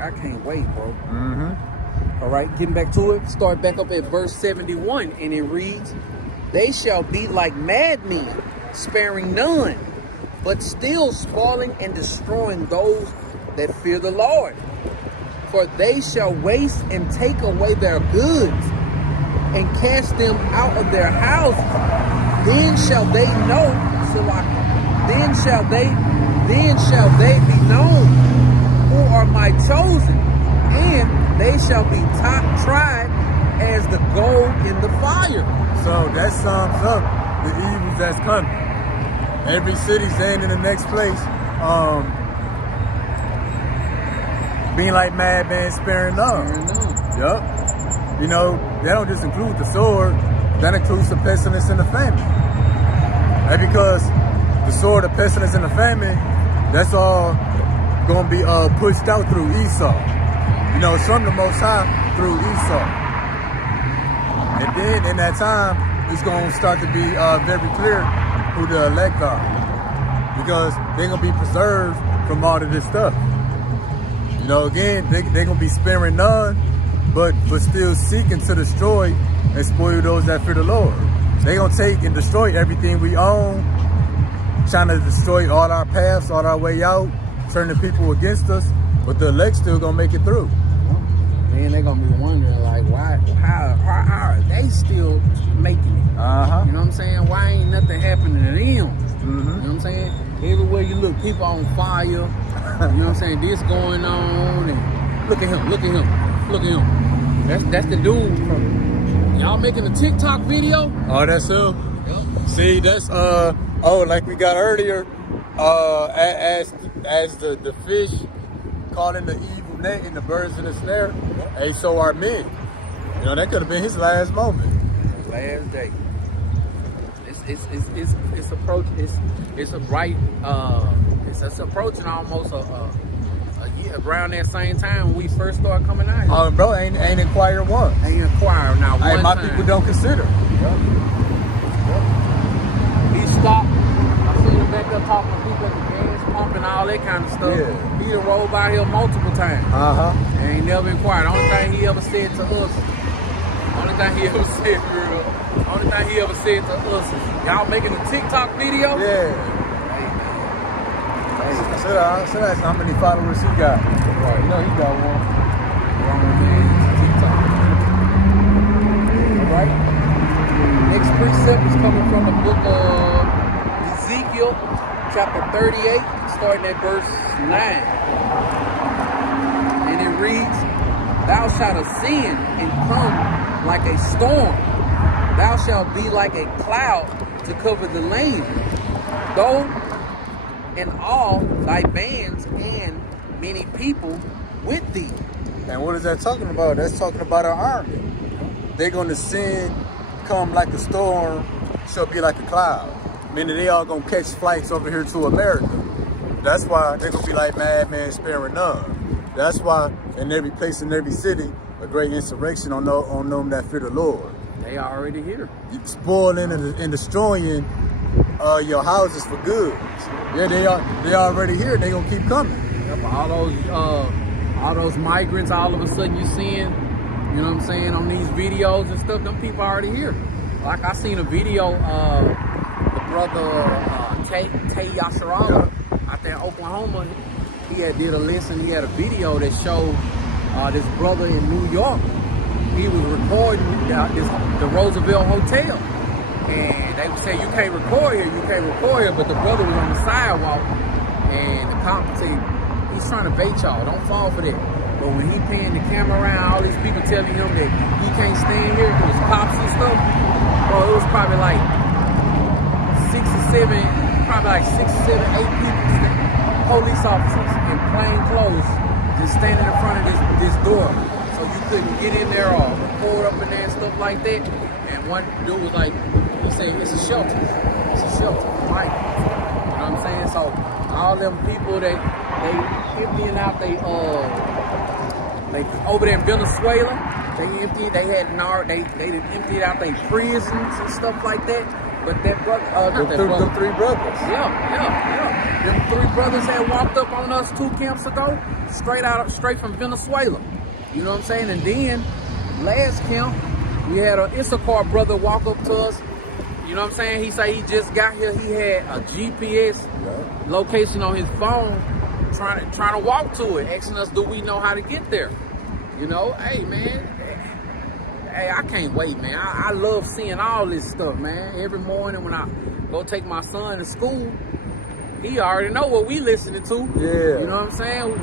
I can't wait, bro. All right, getting back to it. Start back up at verse 71, and it reads, "They shall be like madmen, sparing none, but still spoiling and destroying those that fear the Lord. For they shall waste and take away their goods, and cast them out of their houses. Then shall they know, then shall they be known who are my chosen, and they shall be tried as the gold in the fire." So that sums up the evils that's coming. Every city staying in the next place, being like madmen, sparing none. Yup. You know, that don't just include the sword, that includes the pestilence and the famine. And because the sword, the pestilence, and the famine, that's all gonna be pushed out through Esau. You know, it's from the Most High through Esau. And then in that time, it's gonna start to be very clear who the elect are, because they're gonna be preserved from all of this stuff. You know, again, they're gonna be sparing none, but still seeking to destroy and spoil those that fear the Lord. They're gonna take and destroy everything we own, trying to destroy all our paths, all our way out, turning people against us, but the elect still gonna make it through. Man, they're gonna be wondering, like, how are they still making it? You know what I'm saying? Why ain't nothing happening to them? You know what I'm saying? Everywhere you look, people on fire. You know what I'm saying? This going on, and look at him. That's the dude from, y'all making a TikTok video? Oh, that's him. See, that's like we got earlier, as the fish caught in the evil net and the birds in the snare. Hey, so are men. You know, that could have been his last moment. Last day. It's approaching. It's approaching almost a year around that same time when we first started coming out here. Oh, bro, ain't inquired once. Ain't inquired now. Hey, my time. people don't consider. He stopped. I seen him back there talking to people at the gas pump and all that kind of stuff. Yeah. He done rolled by here multiple times. And ain't never inquired. The only thing he ever said to us, is, y'all making a TikTok video? Yeah. Hey, should ask how many followers he got. Right. You know he got one. Wrong man. TikTok. precept is coming from the book of Ezekiel, chapter 38, starting at verse 9. And it reads, "Thou shalt ascend and come like a storm. Thou shalt be like a cloud to cover the land. Though in all thy bands and many people with thee." And what is that talking about? That's talking about our army. They're going to send, come like a storm, shall be like a cloud. Meaning they all going to catch flights over here to America. That's why they're going to be like madman sparing none. That's why in every place, in every city, a great insurrection on them that fear the Lord. They are already here. Spoiling and destroying your houses for goods. Yeah, they already here. They gonna keep coming. Yep, all those migrants all of a sudden you seeing, you know what I'm saying, on these videos and stuff, them people are already here. Like I seen a video of the brother Tay Yasharala out there in Oklahoma. He had did a lesson, he had a video that showed this brother in New York. He was recording the Roosevelt Hotel. And they would say, you can't record here, but the brother was on the sidewalk and the cop said, he's trying to bait y'all, don't fall for that. But when he panned the camera around, all these people telling him that he can't stand here, it was cops and stuff. Well, it was probably like 6 or 7, 8 people, police officers in plain clothes, just standing in front of this door. So you couldn't get in there or record up in there and stuff like that. And one dude was like, he said, it's a shelter. It's a shelter for migrants. You know what I'm saying? So all them people they emptying out they over there in Venezuela, they emptied out their prisons and stuff like that. But that brother, the three brothers. Yeah. Them 3 brothers had walked up on us 2 camps ago, straight from Venezuela. You know what I'm saying? And then last camp, we had an Issachar brother walk up to us. You know what I'm saying? He said he just got here. He had a GPS location on his phone, trying to walk to it, asking us, do we know how to get there? You know, hey man, hey, I can't wait, man. I love seeing all this stuff, man. Every morning when I go take my son to school, he already know what we listening to. Yeah. You know what I'm saying?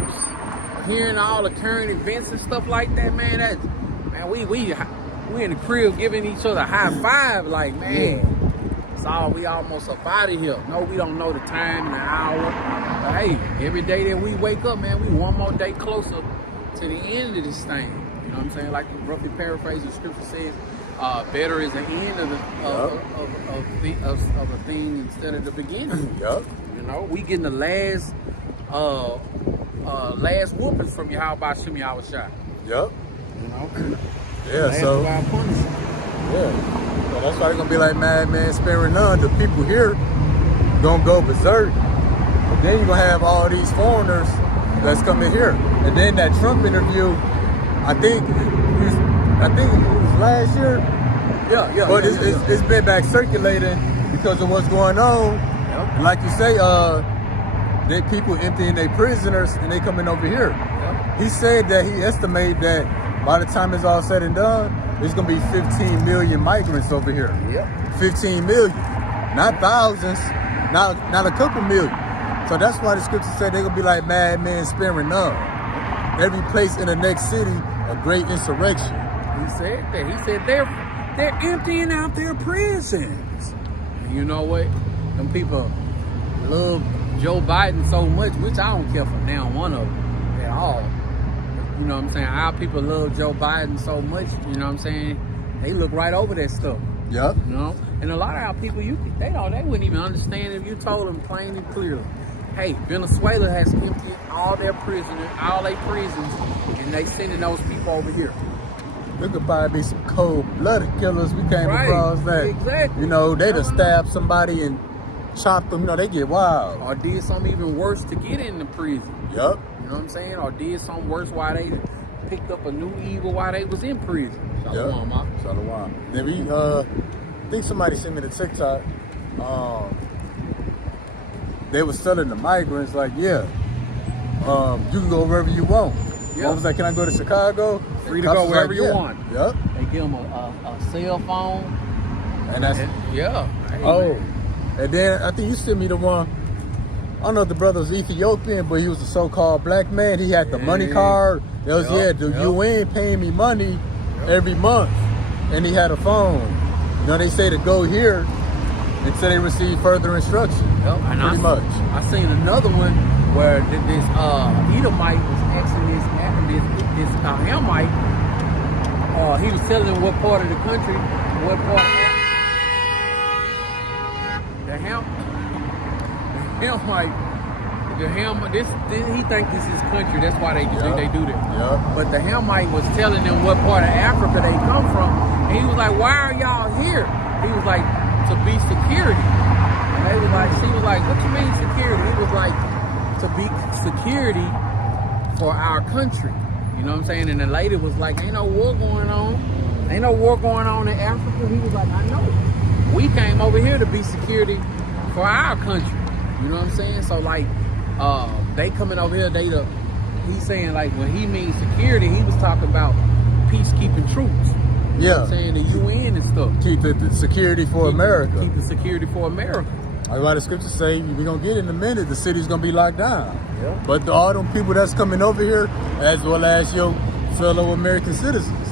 Hearing all the current events and stuff like that, man. We in the crib giving each other a high five, like, man. We almost up out of here. No, we don't know the time and the hour. But hey, every day that we wake up, man, we one more day closer to the end of this thing. You know what I'm saying? Like roughly paraphrasing, scripture says, better is the end of a thing instead of the beginning. Yep. You know, we getting the last whoopings from Yahweh Shem Yahushua. Yep. You know? Yeah, so that's why they're gonna be like madman sparing none. The people here gonna go berserk. But then you're gonna have all these foreigners that's coming here. And then that Trump interview, I think it was last year. Yeah. But it's been back circulating because of what's going on. Yep. Like you say, they people emptying their prisoners and they coming over here. Yep. He said that he estimated that by the time it's all said and done, there's gonna be 15 million migrants over here. Yep. 15 million, not thousands, not a couple million. So that's why the scripture said they're gonna be like madmen sparing none. Every place in the next city, a great insurrection. He said that. He said they're emptying out their prisons. And you know what? Them people love Joe Biden so much, which I don't care for now one of them at all. You know what I'm saying? Our people love Joe Biden so much, you know what I'm saying? They look right over that stuff. Yep. You know? And a lot of our people, they wouldn't even understand if you told them plain and clearly. Hey, Venezuela has emptied all their prisons, and they sending those people over here. There could probably be some cold-blooded killers. We came across that. Exactly. You know, they'd have stabbed somebody and chopped them. You know, they get wild. Or did something even worse to get in the prison. Yep. You know what I'm saying? Or did something worse while they picked up a new evil while they was in prison. Shalom, ma. Shalom. Then we, I think somebody sent me the TikTok. They was telling the migrants, like, you can go wherever you want. Yep. I was like, can I go to Chicago? Free to go wherever you want. Yep. They give them a cell phone, And that's Yeah. Hey, oh, man. and then I think you sent me the one. I don't know if the brother was Ethiopian, but he was a so-called black man. He had the money card. It was the UN paying me money every month, and he had a phone. You know, they say to go here until they receive further instruction. Yep. And Pretty much. I seen another one where this Edomite was asking this Hamite. He was telling them what part of the country, what part of he think this is country. That's why they do that. Yeah. But the Hamite was telling them what part of Africa they come from, and he was like, "Why are y'all here?" He was like, "To be security." And they was like, she was like, "What you mean security?" He was like, "To be security for our country." You know what I'm saying? And the lady was like, "Ain't no war going on. Ain't no war going on in Africa." He was like, "I know. We came over here to be security for our country." You know what I'm saying? So like, they coming over here, he's saying like when he means security, he was talking about peacekeeping troops. You know what I'm saying? The UN and stuff. Keep the security for America. Keep the security for America. That's why the scriptures say we're gonna get in a minute, the city's gonna be locked down. Yeah. But all them people that's coming over here, as well as your fellow American citizens,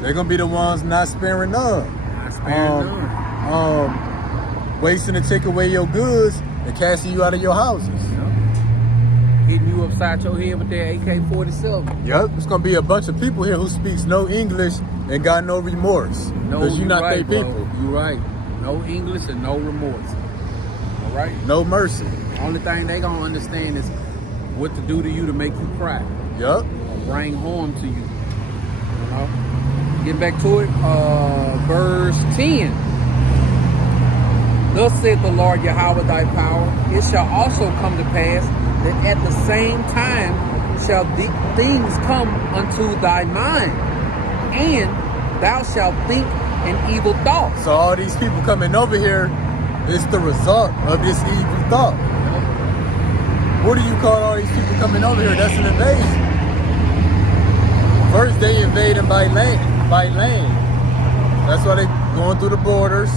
they're gonna be the ones not sparing none. Not sparing none. Wasting to take away your goods and casting you out of your houses. Hitting you upside your head with their AK-47. Yep, it's gonna be a bunch of people here who speaks no English and got no remorse. Because you're not their people. You're right. No English and no remorse. All right? No mercy. Only thing they gonna understand is what to do to you to make you cry. Yep. Or bring harm to you. You know? Get back to it. Verse 10. Thus saith the Lord Yahweh thy power, it shall also come to pass that at the same time shall things come unto thy mind, and thou shalt think an evil thought. So all these people coming over here is the result of this evil thought. What do you call all these people coming over here? That's an invasion. First they invade them by land. That's why they going through the borders,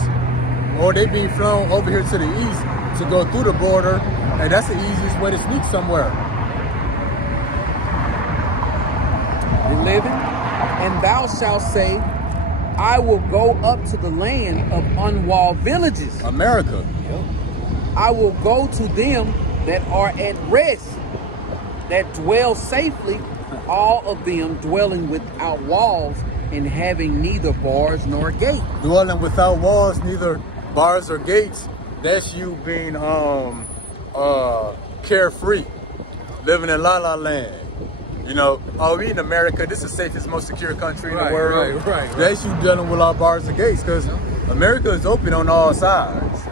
or they being flown over here to the east to go through the border, and that's the easiest way to sneak somewhere. 11. And thou shalt say, I will go up to the land of unwalled villages. America. I will go to them that are at rest, that dwell safely, all of them dwelling without walls and having neither bars nor gate. Dwelling without walls, neither bars or gates. That's you being carefree, living in La La Land. You know, we in America, this is the safest, most secure country in the world. Right. That's you dealing with our bars and gates, because America is open on all sides.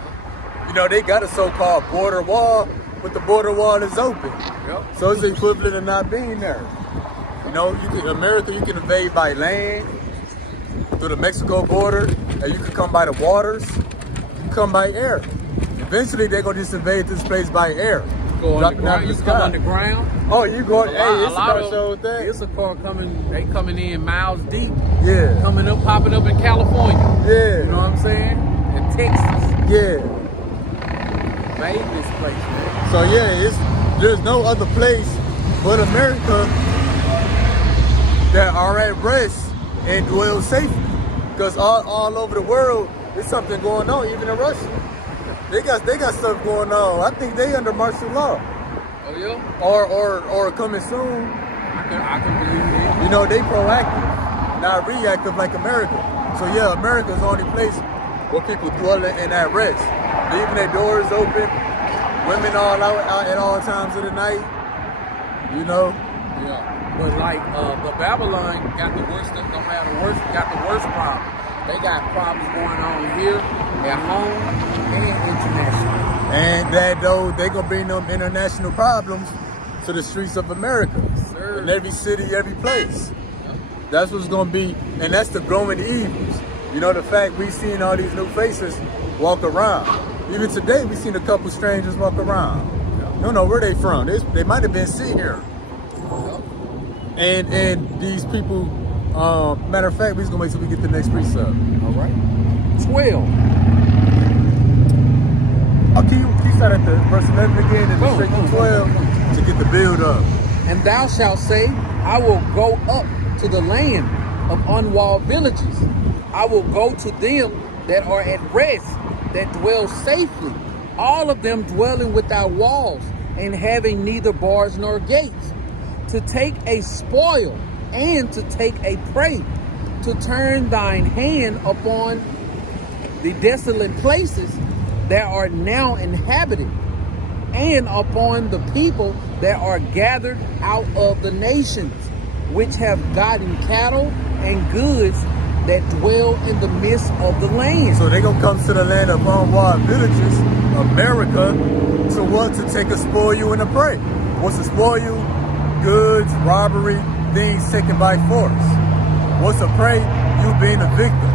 You know, they got a so-called border wall, but the border wall is open. Yep. So it's the equivalent of not being there. You know, America, you can invade by land, through the Mexico border, and you can come by the waters, you can come by air. Eventually, they're going to just invade this place by air. Go underground. You come underground. Oh, you go. Hey, it's a show thing. It's a car coming. They coming in miles deep. Yeah. Coming up, popping up in California. Yeah. You know what I'm saying? In Texas. Yeah. Made this place, man. So yeah, there's no other place but America that are at rest and dwell safely. Because all over the world, there's something going on. Even in Russia, they got stuff going on. I think they under martial law. Oh yeah. Or coming soon. I can believe it. You know, they proactive, not reactive like America. So yeah, America is the only place where people dwell in that rest, leaving their doors open, women all out at all times of the night. You know. Yeah. But like, but Babylon got the worst problem. They got problems going on here, at home, and international. And that though, they gonna bring them international problems to the streets of America. Sir. In every city, every place. Yep. That's what's gonna be, and that's the growing evils. You know, the fact we seen all these new faces walk around. Even today, we seen a couple strangers walk around. You don't know where they from. They might have been seen here. And these people, matter of fact, we're just gonna wait till we get the next precept. All right. 12. Can you start at the verse 11 again and Boom, straight boom, to 12 boom. to get the build up? And thou shalt say, I will go up to the land of unwalled villages. I will go to them that are at rest, that dwell safely, all of them dwelling without walls, and having neither bars nor gates, to take a spoil and to take a prey, to turn thine hand upon the desolate places that are now inhabited, and upon the people that are gathered out of the nations, which have gotten cattle and goods that dwell in the midst of the land. So they gonna come to the land of unwalled villages, America, to what? To take a spoil and a prey. What's a spoil? Goods, robbery, things taken by force. What's a prey? You being a victim.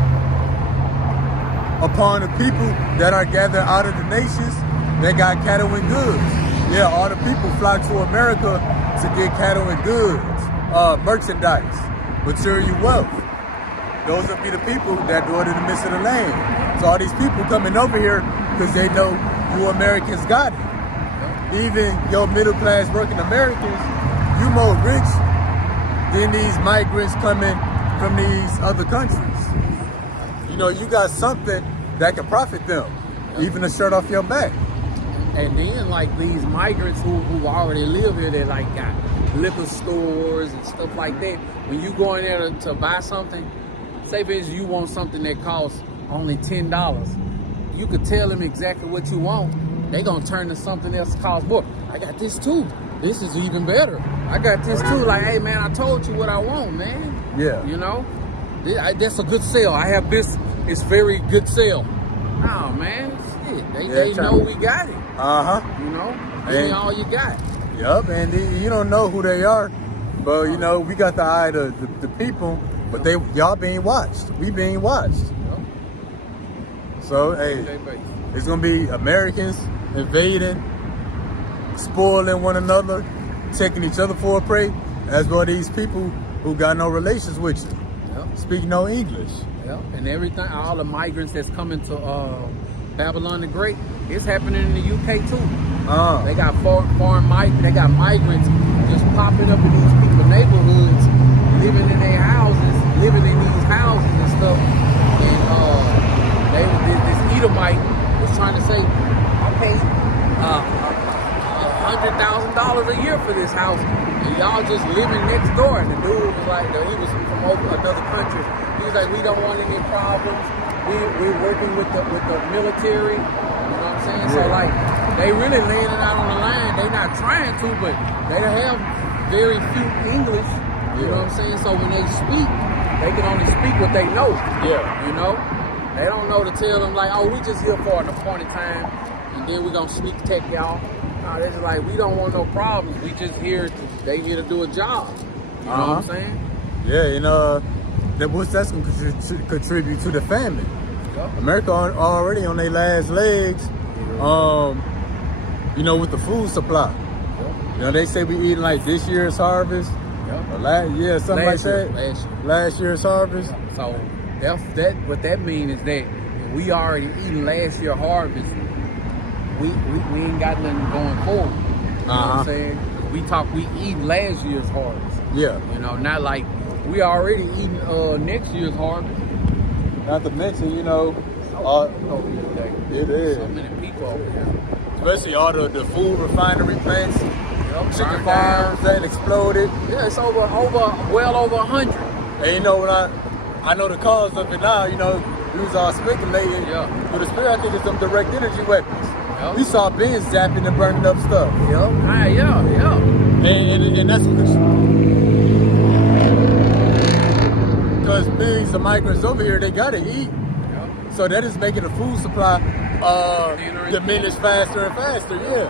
Upon the people that are gathered out of the nations, they got cattle and goods. Yeah, all the people flock to America to get cattle and goods, merchandise, material wealth. Those will be the people that dwell in the midst of the land. So all these people coming over here because they know you Americans got it. Even your middle class working Americans, you more rich than these migrants coming from these other countries. You know, you got something that can profit them, even a shirt off your back. And then like these migrants who already live here, they like got liquor stores and stuff like that. When you go in there to buy something, say for instance you want something that costs only $10, you could tell them exactly what you want. They gonna turn to something else that costs more. I got this too. This is even better. I got this too. Like, hey man, I told you what I want, man. Yeah. You know, that's a good sale. I have this. It's very good sale. Oh man, shit. They know we got it. You know, give me all you got. Yup, and you don't know who they are, but you know we got the eye of the people, but y'all being watched. We being watched. Yep. So hey, it's gonna be Americans invading, spoiling one another, taking each other for a prey, as well as these people who got no relations with you, speak no English. Yep. And everything, all the migrants that's coming to Babylon the Great, it's happening in the UK too. They got they got migrants just popping up in these people's neighborhoods, living in their houses, living in these houses and stuff. And this Edomite was trying to say, I paid $100,000 a year for this house, and y'all just living next door. And the dude was like, he was from another country. He was like, we don't want any problems. We're working with the military. You know what I'm saying? So like, they really laying it out on the line. They not trying to, but they have very few English. You know what I'm saying? So when they speak, they can only speak what they know. Yeah. You know? They don't know to tell them like, oh, we just here for an appointed time, and then we gonna sneak attack y'all. No, they're just like, we don't want no problems. We just they here to do a job. You know what I'm saying? Yeah, and that's going to contribute to the famine. Yep. America already on their last legs, with the food supply. Yep. They say we eating like this year's harvest. Yep. Or last year's harvest. Yep. So what that means is that we already eating last year's harvest. We ain't got nothing going forward. You know what I'm saying? We eat last year's harvest. Yeah. Not like we already eating next year's harvest. Not to mention, over here today. It is. So many people over here. Especially all the food refinery plants, chicken farms that exploded. Yeah, it's well over 100. And what I know the cause of it now, we was all speculating. Yeah. But I think it's some direct energy weapons. Yep. We saw Ben zapping and burning up stuff. Yeah. And that's because millions of migrants over here, they gotta eat. Yep. So that is making the food supply diminish faster and faster. Yeah.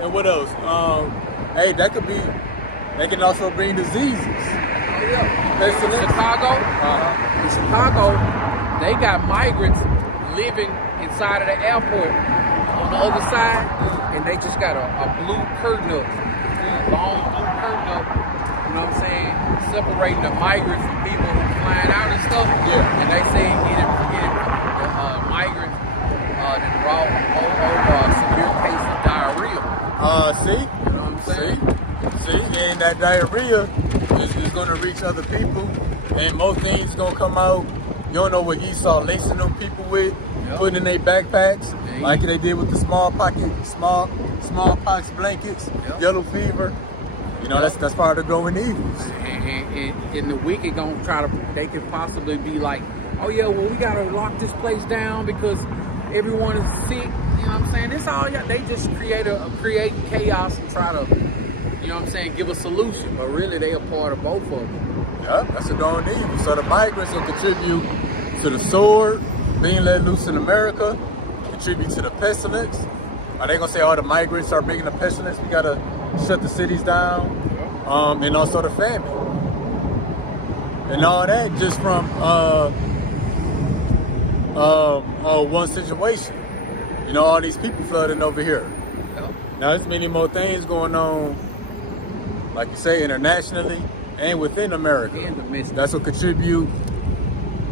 And what else? That could be. They can also bring diseases. In Chicago, they got migrants living inside of the airport on the other side, and they just got a blue curtain up, a long blue curtain up you know what I'm saying, separating the migrants from people who flying out and stuff. Yeah. And they say it the migrants that brought severe case of diarrhea. See? You know what I'm saying? See? And that diarrhea is going to reach other people, and more things going to come out. You don't know what Esau lacing them people with, putting in their backpacks, like they did with the smallpox blankets, yellow fever. You know, that's part of the growing evils. And the wicked gonna try to, they could possibly be like, oh yeah, well we gotta lock this place down because everyone is sick. You know what I'm saying? This all, they just create chaos and try to, you know what I'm saying, give a solution. But really they a part of both of them. Yeah, that's a growing evil. So the migrants will contribute to the sword being let loose in America, contribute to the pestilence. Are they gonna say all the migrants are bringing the pestilence? We gotta shut the cities down, and also the famine, and all that just from one situation. You know, all these people flooding over here. Now there's many more things going on, like you say, internationally and within America. And domestic. That's what contribute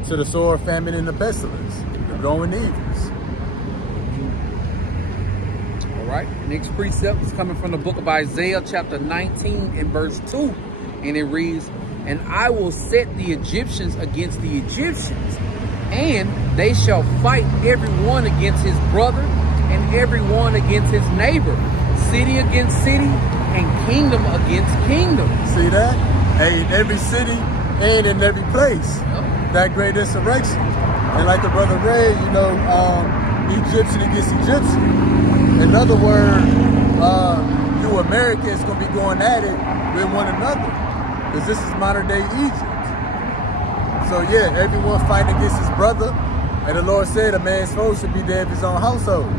to the sword, famine, and the pestilence, the growing evils. All right, next precept is coming from the book of Isaiah, chapter 19 and verse 2. And it reads, and I will set the Egyptians against the Egyptians, and they shall fight every one against his brother, and every one against his neighbor, city against city, and kingdom against kingdom. See that? Hey, in every city and in every place, that great insurrection. And like the brother read, you know, Egyptian against Egyptian. In other words, you Americans gonna be going at it with one another, because this is modern day Egypt. So yeah, everyone fighting against his brother, and the Lord said a man's foe should be there of his own household.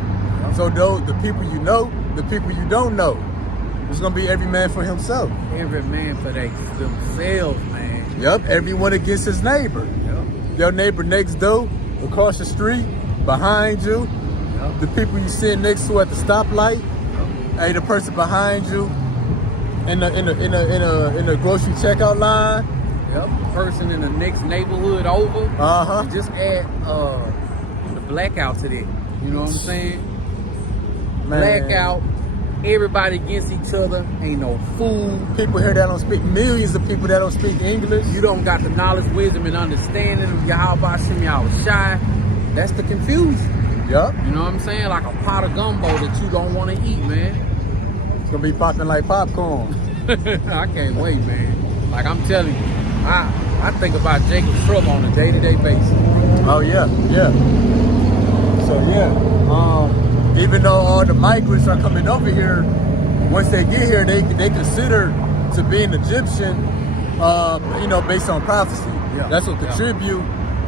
So those, the people you know, the people you don't know, it's gonna be every man for himself. Every man for themselves, man. Yep, everyone against his neighbor. Yep. Your neighbor next door, across the street, behind you, the people you sit next to at the stoplight, hey, the person behind you in the grocery checkout line. Yep. Person in the next neighborhood over. You just add the blackout to that. You know what I'm saying? Man. Blackout. Everybody against each other. Ain't no food. People here that don't speak, millions of people that don't speak English. You don't got the knowledge, wisdom, and understanding of Yahweh Shem Yahushai. That's the confusion. Yep. You know what I'm saying? Like a pot of gumbo that you don't want to eat, man. It's gonna be popping like popcorn. I can't wait, man. Like I'm telling you, I think about Jacob Shrub on a day-to-day basis. Oh yeah, yeah. So yeah, even though all the migrants are coming over here, once they get here, they consider to be an Egyptian, you know, based on prophecy. Yeah. That's what contribute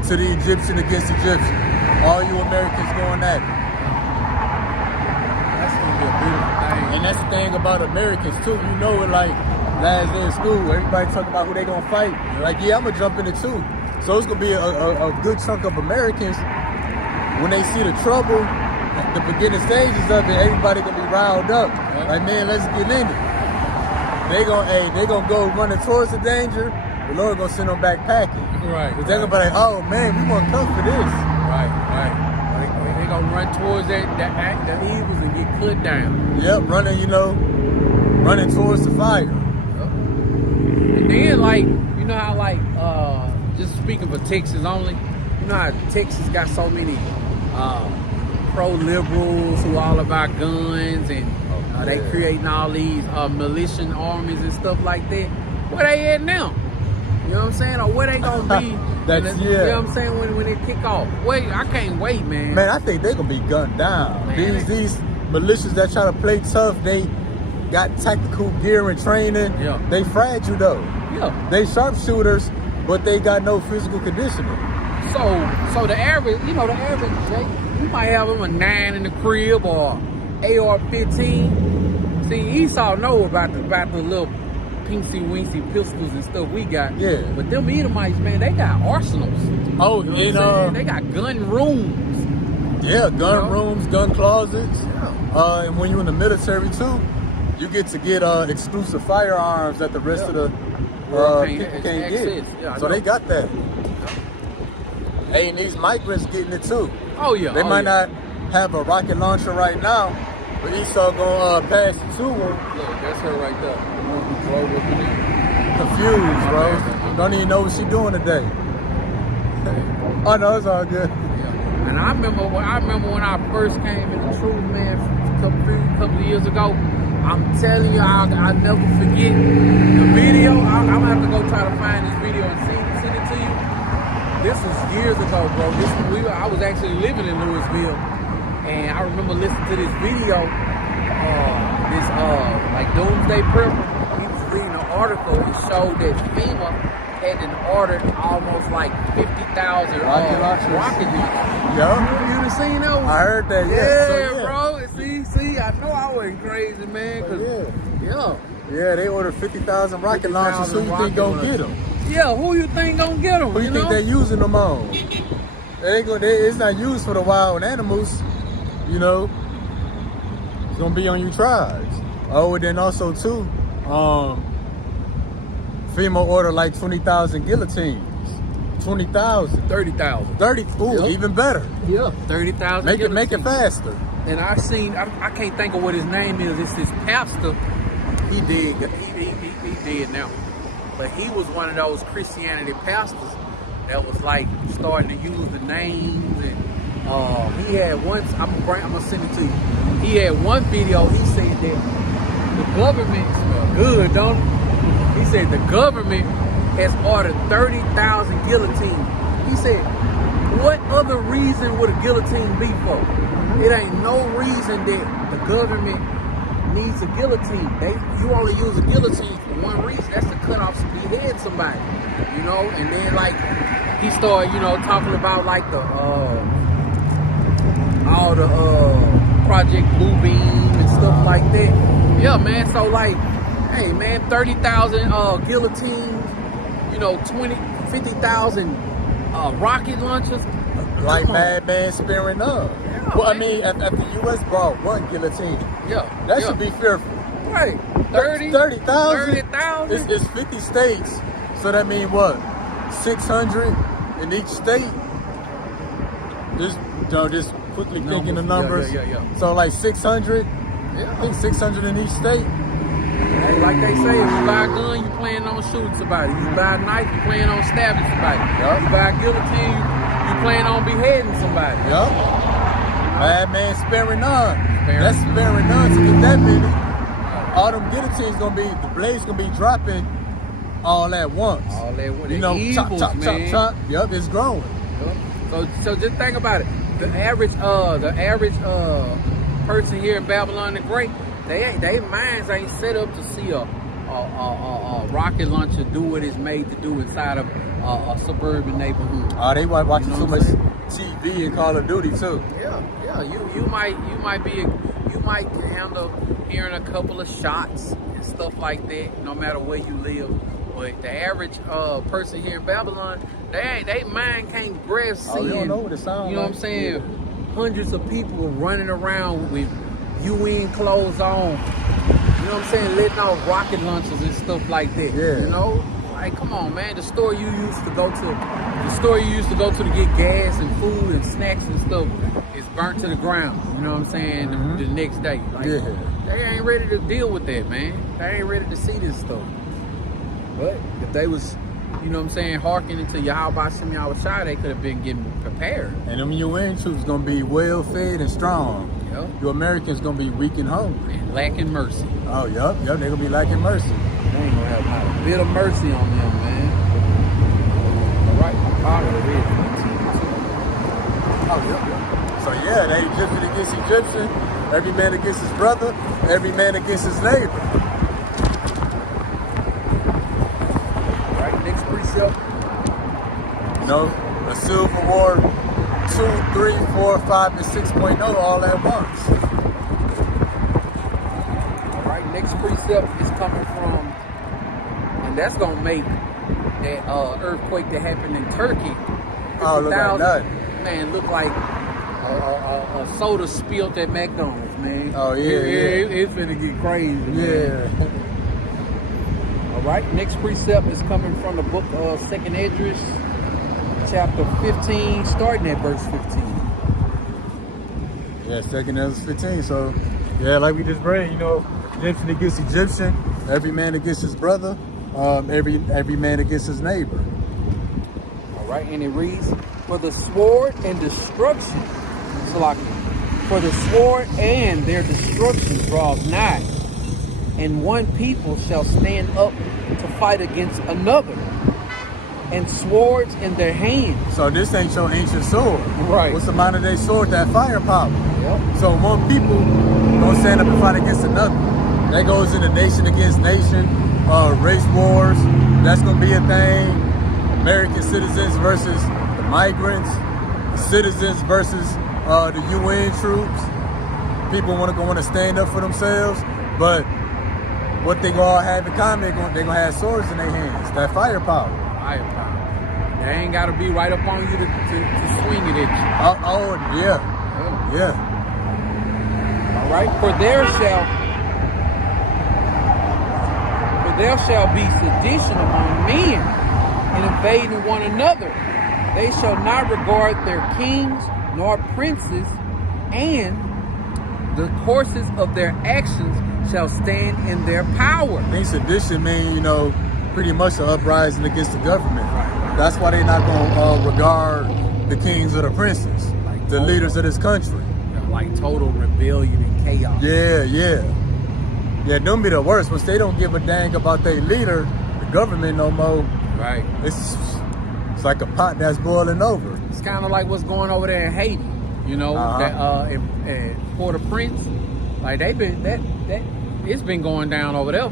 to the Egyptian against Egyptian. All you Americans going at it. That's gonna be a beautiful thing. And that's the thing about Americans too. You know, it like last day of school, everybody talking about who they gonna fight. Like, yeah, I'm gonna jump in it too. So it's gonna be a good chunk of Americans, when they see the trouble, the beginning stages of it, everybody gonna be riled up. Like, man, let's get in it. They gonna go running towards the danger. The Lord gonna send them back packing. Right. Cause they're gonna be like, oh man, we want to come for this. Right. They gonna run towards the evils and get cut down. Yep, running towards the fire. And then, like, you know how, like, just speaking for Texas only, you know how Texas got so many pro-liberals who all about guns, and they creating all these militia armies and stuff like that. Where they at now? You know what I'm saying? Or where they gonna be? You know what I'm saying? When it kick off. Wait, I can't wait, man. Man, I think they gonna be gunned down. Man, These militias that try to play tough, they got tactical gear and training. Yeah. They fragile though. Yeah. They sharpshooters, but they got no physical conditioning. So the average, Jake, you might have him a 9 in the crib or AR-15. See, Esau know about the little pincy-wincy pistols and stuff we got. Yeah. But them Edomites, man, they got arsenals. Oh, You know what I'm saying? They got gun rooms. Yeah, gun You know? rooms, gun closets. Yeah. And when you're in the military too, you get to get exclusive firearms that the rest of the people can't get. Yeah, so they got that. Hey, and these migrants getting it too. Oh yeah. They might not have a rocket launcher right now, but Esau gonna pass it to her. Look, that's her right there. The one who drove up in there. Confused, bro. Don't even know what she doing today. Oh no, it's all good. Yeah. And I remember when I first came in the truth, man, a couple of years ago. I'm telling you, I'll never forget the video. I'm gonna have to go try to find this video and send it to you. This was years ago, bro. I was actually living in Louisville, and I remember listening to this video. Like Doomsday Prepper. He was reading an article and showed that FEMA had ordered almost like 50,000 rocket launchers. Yeah. You done seen those? I heard that. Yeah, So, bro. See, I know I wasn't crazy, man. Yeah, they ordered 50,000 rocket launchers. Who you think gonna get them? Yeah, who you think gonna get them? Who you think they're using them on? It's not used for the wild animals, you know. It's gonna be on you tribes. Oh, and then also too, FEMA ordered like 20,000 guillotines. 20,000. 30,000. 30. Ooh, Yep. even better. Yeah, 30,000. Make it faster. And I can't think of what his name is. It's this pastor. He dead now. But he was one of those Christianity pastors that was like starting to use the names. And he had once, I'm gonna send it to you. He had one video, he said that the government, good, don't it? He said the government has ordered 30,000 guillotines. He said, what other reason would a guillotine be for? It ain't no reason that the government needs a guillotine. You only use a guillotine for one reason. That's to cut off, behead somebody. You know, and then like he started, talking about like the all the Project Bluebeam and stuff like that. Yeah, man. So like, hey man, 30,000 guillotines, 50,000 rocket launchers. Like Madman spearing up. Yeah, well, man. I mean, if the U.S. brought one guillotine, that should be fearful. Right. 30,000. 30,000. It's 50 states, so that means what? 600 in each state. Just quickly thinking the numbers. Yeah. So like 600. Yeah. I think 600 in each state. Hey, like they say, if you buy a gun, you plan on shooting somebody. You buy a knife, you plan on stabbing somebody. Yep. You buy a guillotine, you plan on beheading somebody. Yep. Madman sparing none. That's sparing none to get that many. All them guillotines the blades gonna be dropping all at once. All at once. Chop. Yep, it's growing. Yep. So just think about it. The average person here in Babylon the Great, they minds ain't set up to see a rocket launcher do what it's made to do inside of a suburban neighborhood. Oh, they watching so much TV and Call of Duty too. Yeah. You might handle hearing a couple of shots and stuff like that, no matter where you live. But the average person here in Babylon, they mind can't grasp seeing. They don't know what it sounds like. You know what I'm saying? Yeah. Hundreds of people running around with UN clothes on. You know what I'm saying? Letting off rocket launchers and stuff like that. Yeah. Like, come on, man. The store you used to go to get gas and food and snacks and stuff is burnt to the ground. You know what I'm saying? The next day. Like, they ain't ready to deal with that, man. They ain't ready to see this stuff. But if they was, you know what I'm saying, hearkening to Yahweh Shem Yahushua, they could have been getting prepared. And them UN troops gonna be well fed and strong. Yep. You Americans gonna be weak and hungry. And lacking mercy. Oh, yep, they gonna be lacking mercy. They ain't gonna have not a bit of mercy on them, man. All right, part of it. Oh, yep. So yeah, they Egyptian against Egyptian, every man against his brother, every man against his neighbor. A Civil War 2, 3, 4, 5, and 6.0 all at once. All right, next precept is coming from, and that's gonna make that earthquake that happened in Turkey. Oh, look like nothing. Man, look like a soda spilled at McDonald's. man. Oh, yeah, It's finna get crazy, man. Yeah. All right, next precept is coming from the book of 2nd Esdras, chapter 15, starting at verse 15. Yeah, 2nd Esdras 15. So, yeah, like we just read, you know, Egyptian against Egyptian, every man against his brother, every man against his neighbor. All right, and it reads, for the sword and destruction, for the sword and their destruction draws nigh, and one people shall stand up to fight against another, and swords in their hands. So this ain't your ancient sword. Right. What's the modern day sword? That firepower. Yep. So one people gonna stand up and fight against another. That goes into nation against nation, race wars. That's gonna be a thing. American citizens versus the migrants, citizens versus the UN troops. People want to stand up for themselves, but what they gonna all have in common, they gonna have swords in their hands. That firepower. Firepower. They ain't gotta be right up on you to swing it at Oh, yeah. you. Yeah. All right. For there shall be sedition among men, and invading one another. They shall not regard their kings nor princes, and the courses of their actions shall stand in their power. I think sedition mean, you know, pretty much an uprising against the government. That's why they're not gonna regard the kings or the princes, the leaders of this country. Like total rebellion and chaos. Yeah, them be the worst. Once they don't give a dang about their leader, the government no more. Right. It's like a pot that's boiling over. It's kind of like what's going over there in Haiti. You know, in Port-au-Prince. Like they've been it's been going down over there.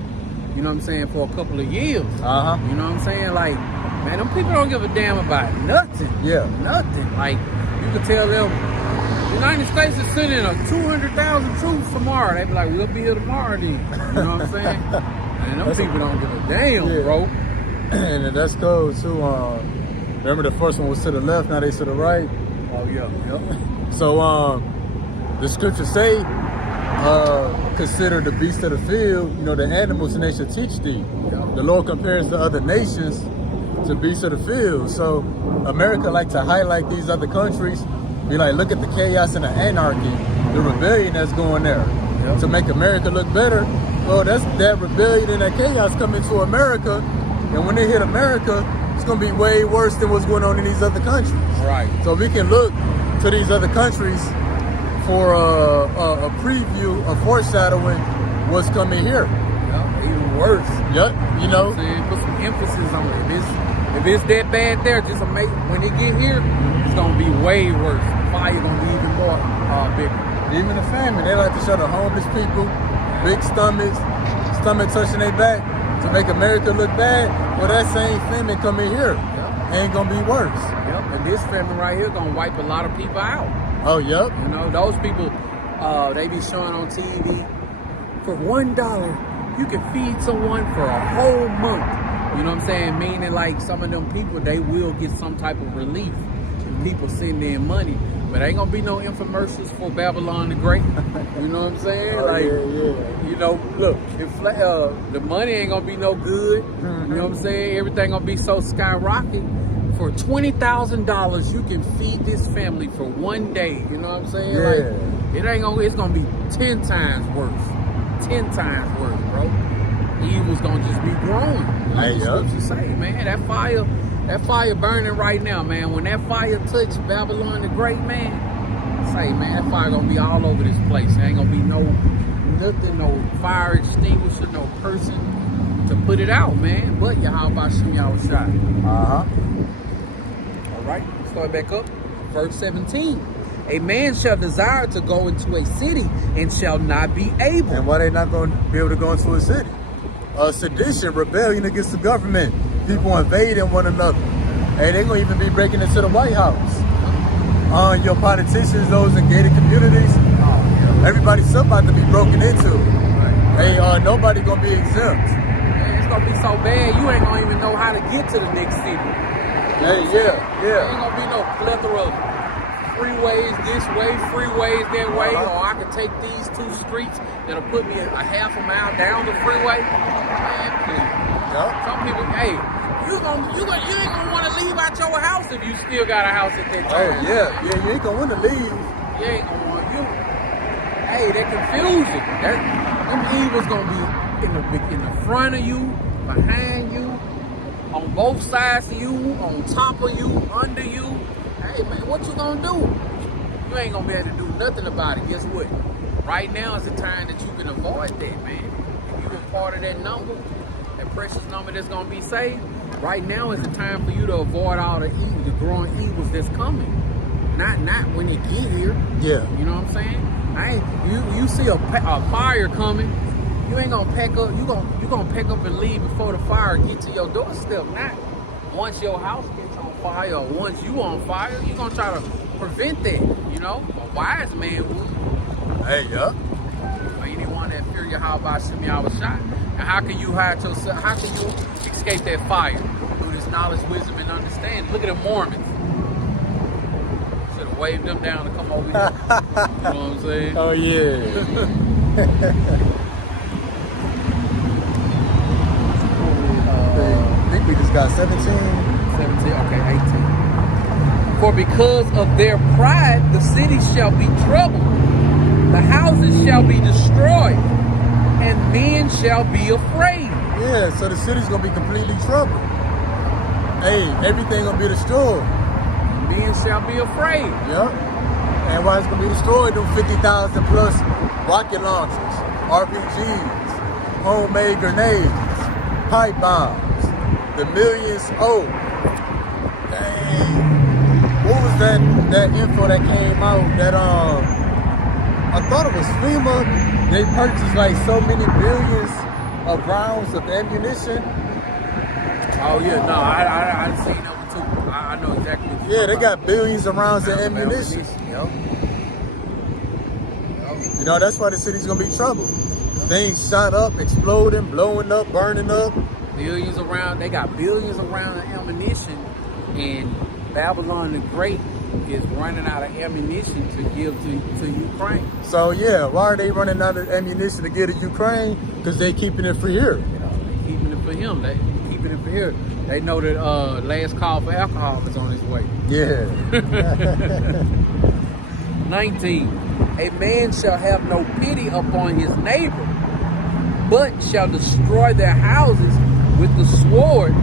You know what I'm saying, for a couple of years. You know what I'm saying? Like, man, them people don't give a damn about nothing. Yeah. Nothing. Like, you can tell them the United States is sending 200,000 troops tomorrow. They be like, we'll be here tomorrow then. You know what I'm saying? And them people don't give a damn, bro. And that's cool too. Remember the first one was to the left, now they to the right. Oh yeah. Yep. So the scriptures say, consider the beasts of the field, you know, the animals, and they shall teach thee. Yep. The Lord compares the other nations to beasts of the field. So America like to highlight these other countries, be like, look at the chaos and the anarchy, the rebellion that's going there. Yep. To make America look better. Well, that's that rebellion and that chaos coming to America, and when they hit America, it's gonna be way worse than what's going on in these other countries. Right. So we can look to these other countries for a preview, a foreshadowing what's coming here. Yep. Even worse. Yep. You know. Put some emphasis on it. If it's that bad there, just make when they get here, it's gonna be way worse. The fire gonna be even more bigger. Even the famine, they like to show the homeless people, big stomach touching their back to make America look bad. Well, that same famine coming here ain't gonna be worse. Yep, and this famine right here gonna wipe a lot of people out. Oh, yep. You know, those people, they be showing on TV, for $1, you can feed someone for a whole month. You know what I'm saying? Meaning like some of them people, they will get some type of relief. And people send in money. But ain't gonna be no infomercials for Babylon the Great. You know what I'm saying? You know, look, if the money ain't gonna be no good. You know what I'm saying? Everything gonna be so skyrocket. For $20,000, you can feed this family for one day. You know what I'm saying? Yeah. Like, it's gonna be 10 times worse. 10 times worse, bro. Evil's gonna just be growing. Like what you say, man. That fire burning right now, man. When that fire touch Babylon the Great, man, say, man, that fire gonna be all over this place. There ain't gonna be nothing, no fire extinguisher, no person to put it out, man. But Yahweh Shem Yahushua. All right, start back up. Verse 17. A man shall desire to go into a city and shall not be able. And why they not going to be able to go into a city? Sedition, rebellion against the government, people invading one another. Hey, they're going to even be breaking into the White House. Your politicians, those in gated communities, everybody's still about to be broken into. Hey, nobody going to be exempt. Man, it's going to be so bad, you ain't going to even know how to get to the next city. Hey, There ain't going to be no plethora of freeways this way, freeways that way, or I could take these 2 streets that'll put me a half a mile down the freeway. Man, please. Yep. Some people, hey, you ain't gonna want to leave out your house if you still got a house at that Oh time. yeah, you ain't gonna want to leave. You ain't gonna want you. Hey, that confusion. Them evils gonna be in the front of you, behind you, on both sides of you, on top of you, under you. Hey man, what you gonna do? You ain't gonna be able to do nothing about it. Guess what? Right now is the time that you can avoid that, man. If you've been part of that number, that precious number that's gonna be saved, right now is the time for you to avoid all the evil, the growing evils that's coming. Not when you get here. Yeah. You know what I'm saying? You see a fire coming, you ain't gonna pack up. You gonna pack up and leave before the fire get to your doorstep. Not once your house gets on fire or once you on fire. You gonna try to prevent that. You know, a wise man would. Hey, yeah. Or anyone that fear your how about Shimmy I was shot. And how can you hide yourself? How can you escape that fire? Through this knowledge, wisdom, and understanding. Look at the Mormons. Should have waved them down to come over here. You know what I'm saying? Oh yeah. I think we just got 17. 17, okay, 18. For because of their pride, the city shall be troubled, the houses shall be destroyed, and men shall be afraid. Yeah, so the city's gonna be completely troubled. Hey, everything gonna be destroyed. Men shall be afraid. Yep. And why it's gonna be destroyed? Them 50,000 plus rocket launchers, RPGs, homemade grenades, pipe bombs, the millions. Oh, dang. What was that info that came out that I thought it was FEMA. They purchased like so many billions of rounds of ammunition. Oh yeah, no, I seen them too. I know exactly what you're Yeah, they talking got billions of rounds of about. ammunition. Yep. You know, that's why the city's gonna be troubled. Things shot up, exploding, blowing up, burning up. Billions around, they got billions around of ammunition, and Babylon the Great is running out of ammunition to give to Ukraine. So yeah, why are they running out of ammunition to give to Ukraine? Because they keeping it for here. You know, they keeping it for him. They keeping it for here. They know that last call for alcohol is on its way. Yeah. 19. A man shall have no pity upon his neighbor, but shall destroy their houses with the sword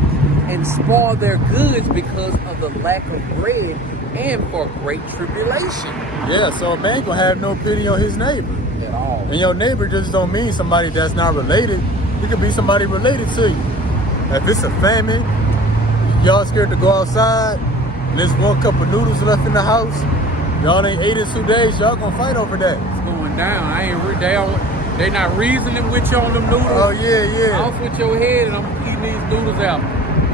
and spoil their goods because of the lack of bread and for great tribulation. Yeah, so a man gonna have no pity on his neighbor. At all. And your neighbor just don't mean somebody that's not related. It could be somebody related to you. If it's a famine, y'all scared to go outside, and there's 1 cup of noodles left in the house, y'all ain't ate in 2 days, y'all gonna fight over that. It's going down. They not reasoning with you on them noodles. Oh yeah, yeah. Off with your head and I'm eating these noodles out.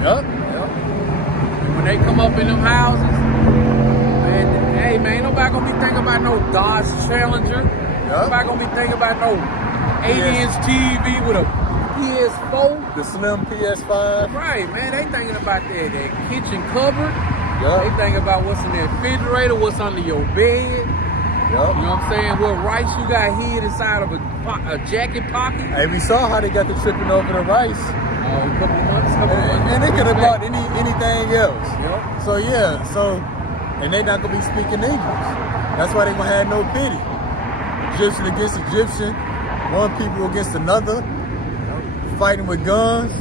Yup. And when they come up in them houses, man, hey man, ain't nobody gonna be thinking about no Dodge Challenger. Nobody gonna be thinking about no 8-inch TV with a PS4. The slim PS5. Right, man, they thinking about that kitchen cupboard. Yup. They thinking about what's in the refrigerator, what's under your bed. Yup. You know what I'm saying? What rice you got hid inside of a jacket pocket. Hey, we saw how they got the tripping over the rice. A couple of months. And they could have bought anything else. Yep. So yeah, and they not gonna be speaking English. That's why they gonna have no pity. Egyptian against Egyptian, one people against another, fighting with guns,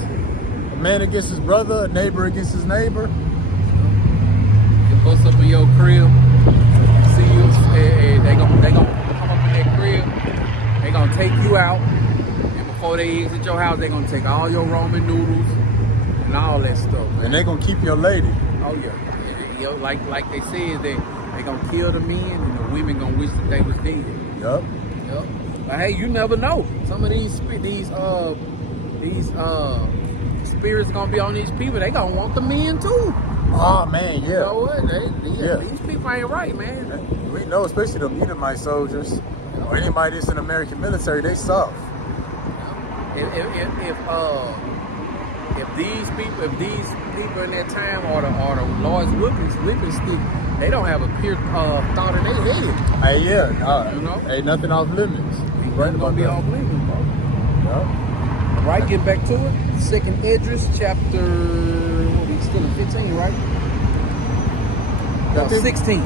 a man against his brother, a neighbor against his neighbor. You bust up in your crib, see you, they gonna come up in that crib, they gonna take you out, and before they exit your house, they gonna take all your ramen noodles and all that stuff. Man. And they gonna keep your lady. Oh yeah. You know, like they said, they gonna kill the men and the women gonna wish that they was dead. Yup. Yep. But hey, you never know. Some of these spirits gonna be on these people. They gonna want the men too. Oh man, yeah. You know what? These people ain't right, man. We know, especially the Edomite soldiers or anybody that's in the American military, they soft. If these people in that time are the Lord's whipping stick, they don't have a pure thought in their head. Hey, yeah, You know? ain't nothing off limits. Ain't Right nothing gonna about be that. off limits, bro. Yeah. Right, get back to it. Second Esdras, chapter, what we still in 15, right? No, 16.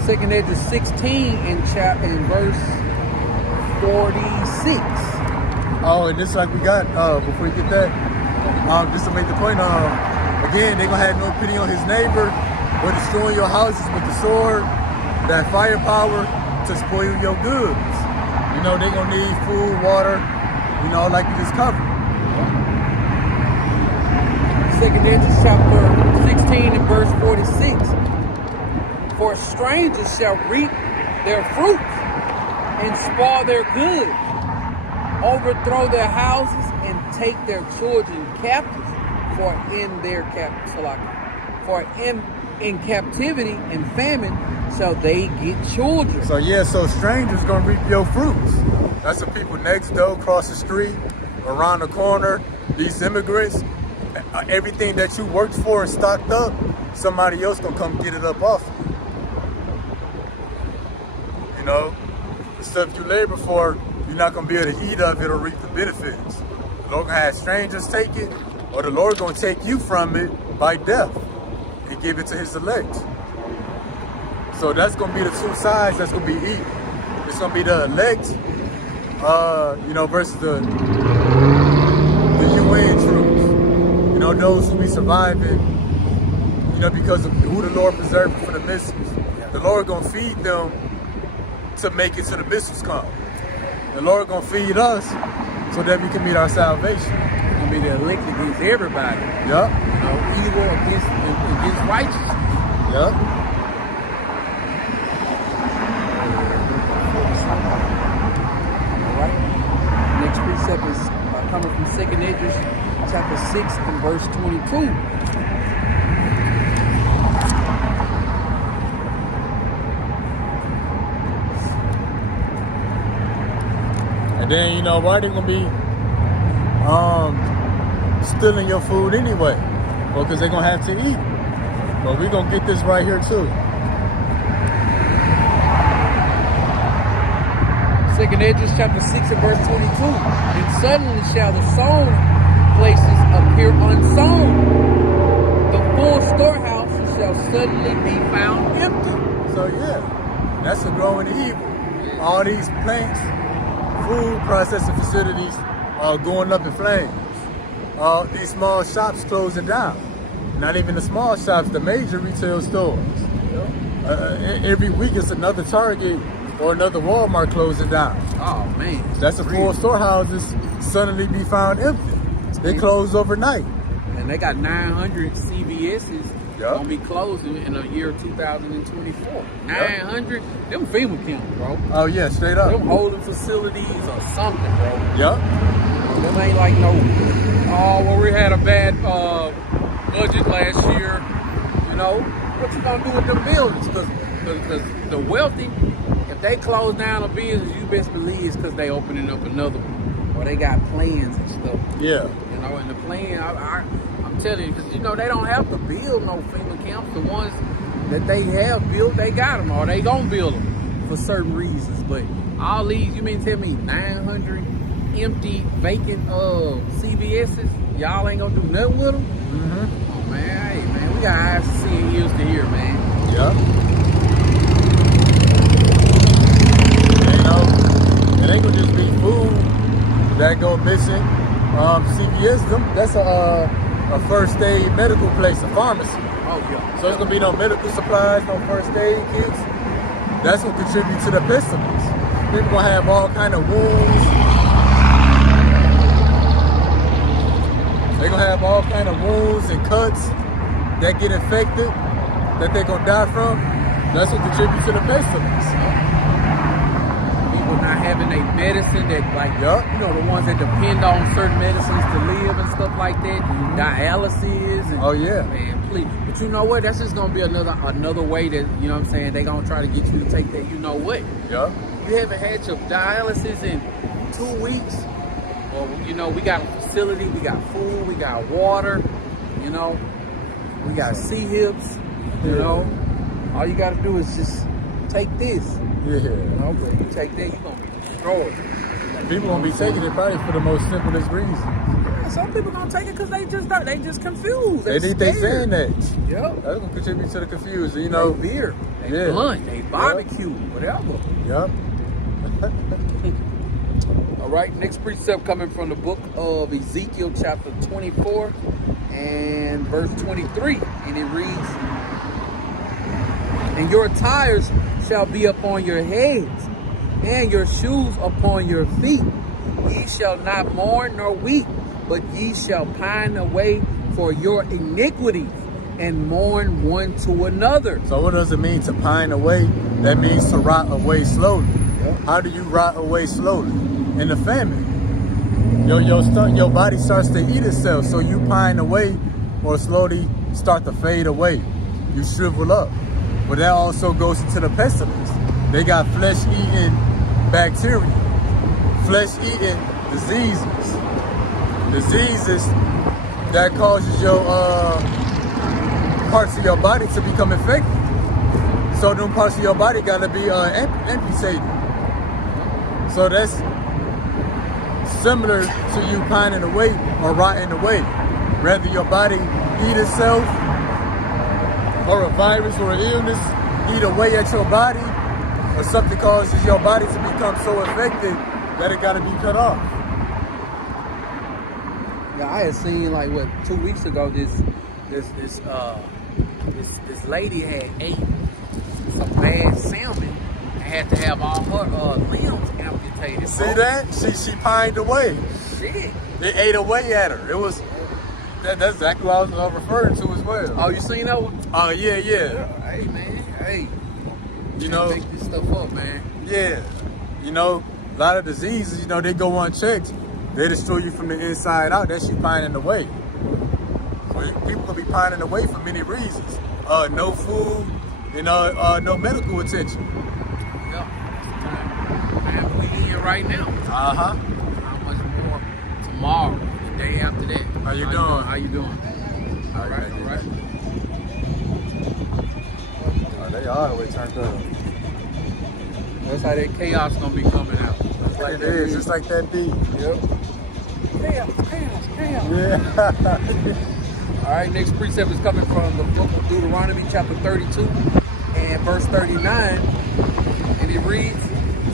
Second Esdras 16 and verse 46. Oh, and just like we got, before you get that, just to make the point, again, they gonna have no pity on his neighbor, or destroying your houses with the sword, that firepower to spoil your goods. You know, they gonna need food, water, you know, like we just covered. Second Esdras chapter 16 and verse 46. For strangers shall reap their fruits and spoil their goods, overthrow their houses and take their children captives. For in captivity and famine shall they get children. So yeah, so strangers gonna reap your fruits. That's the people next door, across the street, around the corner, these immigrants. Everything that you worked for and stocked up, somebody else gonna come get it up off you. You know, the stuff you labor for, you're not gonna be able to eat of it or reap the benefits. The Lord gonna have strangers take it, or the Lord gonna take you from it by death and give it to his elect. So that's gonna be the two sides that's gonna be eaten. It's gonna be the elect, you know, versus the UN troops. You know, those who be surviving, you know, because of who the Lord preserved from the missiles. The Lord gonna feed them to make it to the missiles come. The Lord gonna feed us so that we can meet our salvation. It's gonna be the elect against everybody. Yup. You know, evil against righteousness. Yup. All right. Next precept is coming from 2 Esdras chapter 6 and verse 22. And then, you know, why they gonna be stealing your food anyway? Well, because they're gonna have to eat. But we're gonna get this right here too. 2 Esdras chapter 6 and verse 22. And suddenly shall the sown places appear unsown. The full storehouses shall suddenly be found empty. So yeah, that's a growing evil. All these plants, food processing facilities are going up in flames. These small shops closing down. Not even the small shops, the major retail stores. Every week it's another Target or another Walmart closing down. Oh man. That's the full storehouses suddenly be found empty. They close overnight. And they got 900 CVS's Yup. gonna be closing in the year 2024. 900, them FEMA camps, bro. Oh yeah, straight up. Them holding facilities or something, bro. Yup. Them ain't like no, well, we had a bad budget last year. You know, what you gonna do with them buildings? Because the wealthy, if they close down a business, you best believe it's because they opening up another one. Or they got plans and stuff. Yeah. You know, and the plan, I'm telling you, because, you know, they don't have to build no FEMA camps. The ones that they have built, they got them, or they gonna build them for certain reasons. But all these, you mean to tell me 900 empty, vacant CVS's, y'all ain't gonna do nothing with them? Mm-hmm. Oh, man, hey, man, we got eyes to see and ears to hear, man. Yeah. You know, it ain't gonna just be food that go missing. CVS, that's a first aid medical place, a pharmacy. Oh, yeah. So it's gonna be no medical supplies, no first aid kits. That's gonna contribute to the pestilence. People gonna have all kind of wounds. They're gonna have all kind of wounds and cuts that get infected, that they're gonna die from. That's what contributes to the pestilence. People not having a medicine that, like, Yup. you know, the ones that depend on certain medicines to live and stuff like that. Dialysis. And, Oh yeah. man, please. But you know what? That's just gonna be another way that, you know what I'm saying, they gonna try to get you to take that, you know what? Yeah. You haven't had your dialysis in 2 weeks. Well, you know, we got a facility, we got food, we got water, you know, we got C-hips, you know. All you gotta do is just take this. Yeah. You know, but you take that, you're gonna be destroyed. People gonna be taking it probably for the most simplest reason. Yeah, some people gonna take it because they just confused. They think they saying that. Yep. That's gonna contribute to the confusion, you know. They beer, they blunt, they barbecue, whatever. Yep. All right, next precept coming from the book of Ezekiel chapter 24 and verse 23. And it reads, "And your tires shall be upon your heads, and your shoes upon your feet. Ye shall not mourn nor weep, but ye shall pine away for your iniquities, and mourn one to another." So what does it mean to pine away? That means to rot away slowly. Yep. How do you rot away slowly? In the famine. Your body starts to eat itself, so you pine away or slowly start to fade away. You shrivel up. But that also goes into the pestilence. They got flesh-eating bacteria, flesh-eating diseases. Diseases that causes your parts of your body to become infected. So them parts of your body gotta be amputated. So that's similar to you pining away or rotting away. Rather your body eat itself, or a virus or an illness eat away at your body, or something causes your body to become so infected that it gotta be cut off. Yeah, I had seen like 2 weeks ago this lady had ate some bad salmon and had to have all her limbs amputated. See that? She pined away. Shit. It ate away at her. It was that's exactly what I was referring to as well. Oh, you seen that one? Yeah. Hey man, hey. You know, make this stuff up, man. yeah. You know, a lot of diseases, you know, they go unchecked. They destroy you from the inside out. That's you pining away. People could be pining away for many reasons. No food, you know, no medical attention. Yeah. And we in right now. Uh-huh. How much more tomorrow, the day after that? How you doing? How you doing? All right. Oh, they all the way turned up. That's how that chaos gonna be coming out. Like it is, just like that beat. Yep. Chaos. Yeah. All right, next precept is coming from the book of Deuteronomy chapter 32 and verse 39. And it reads,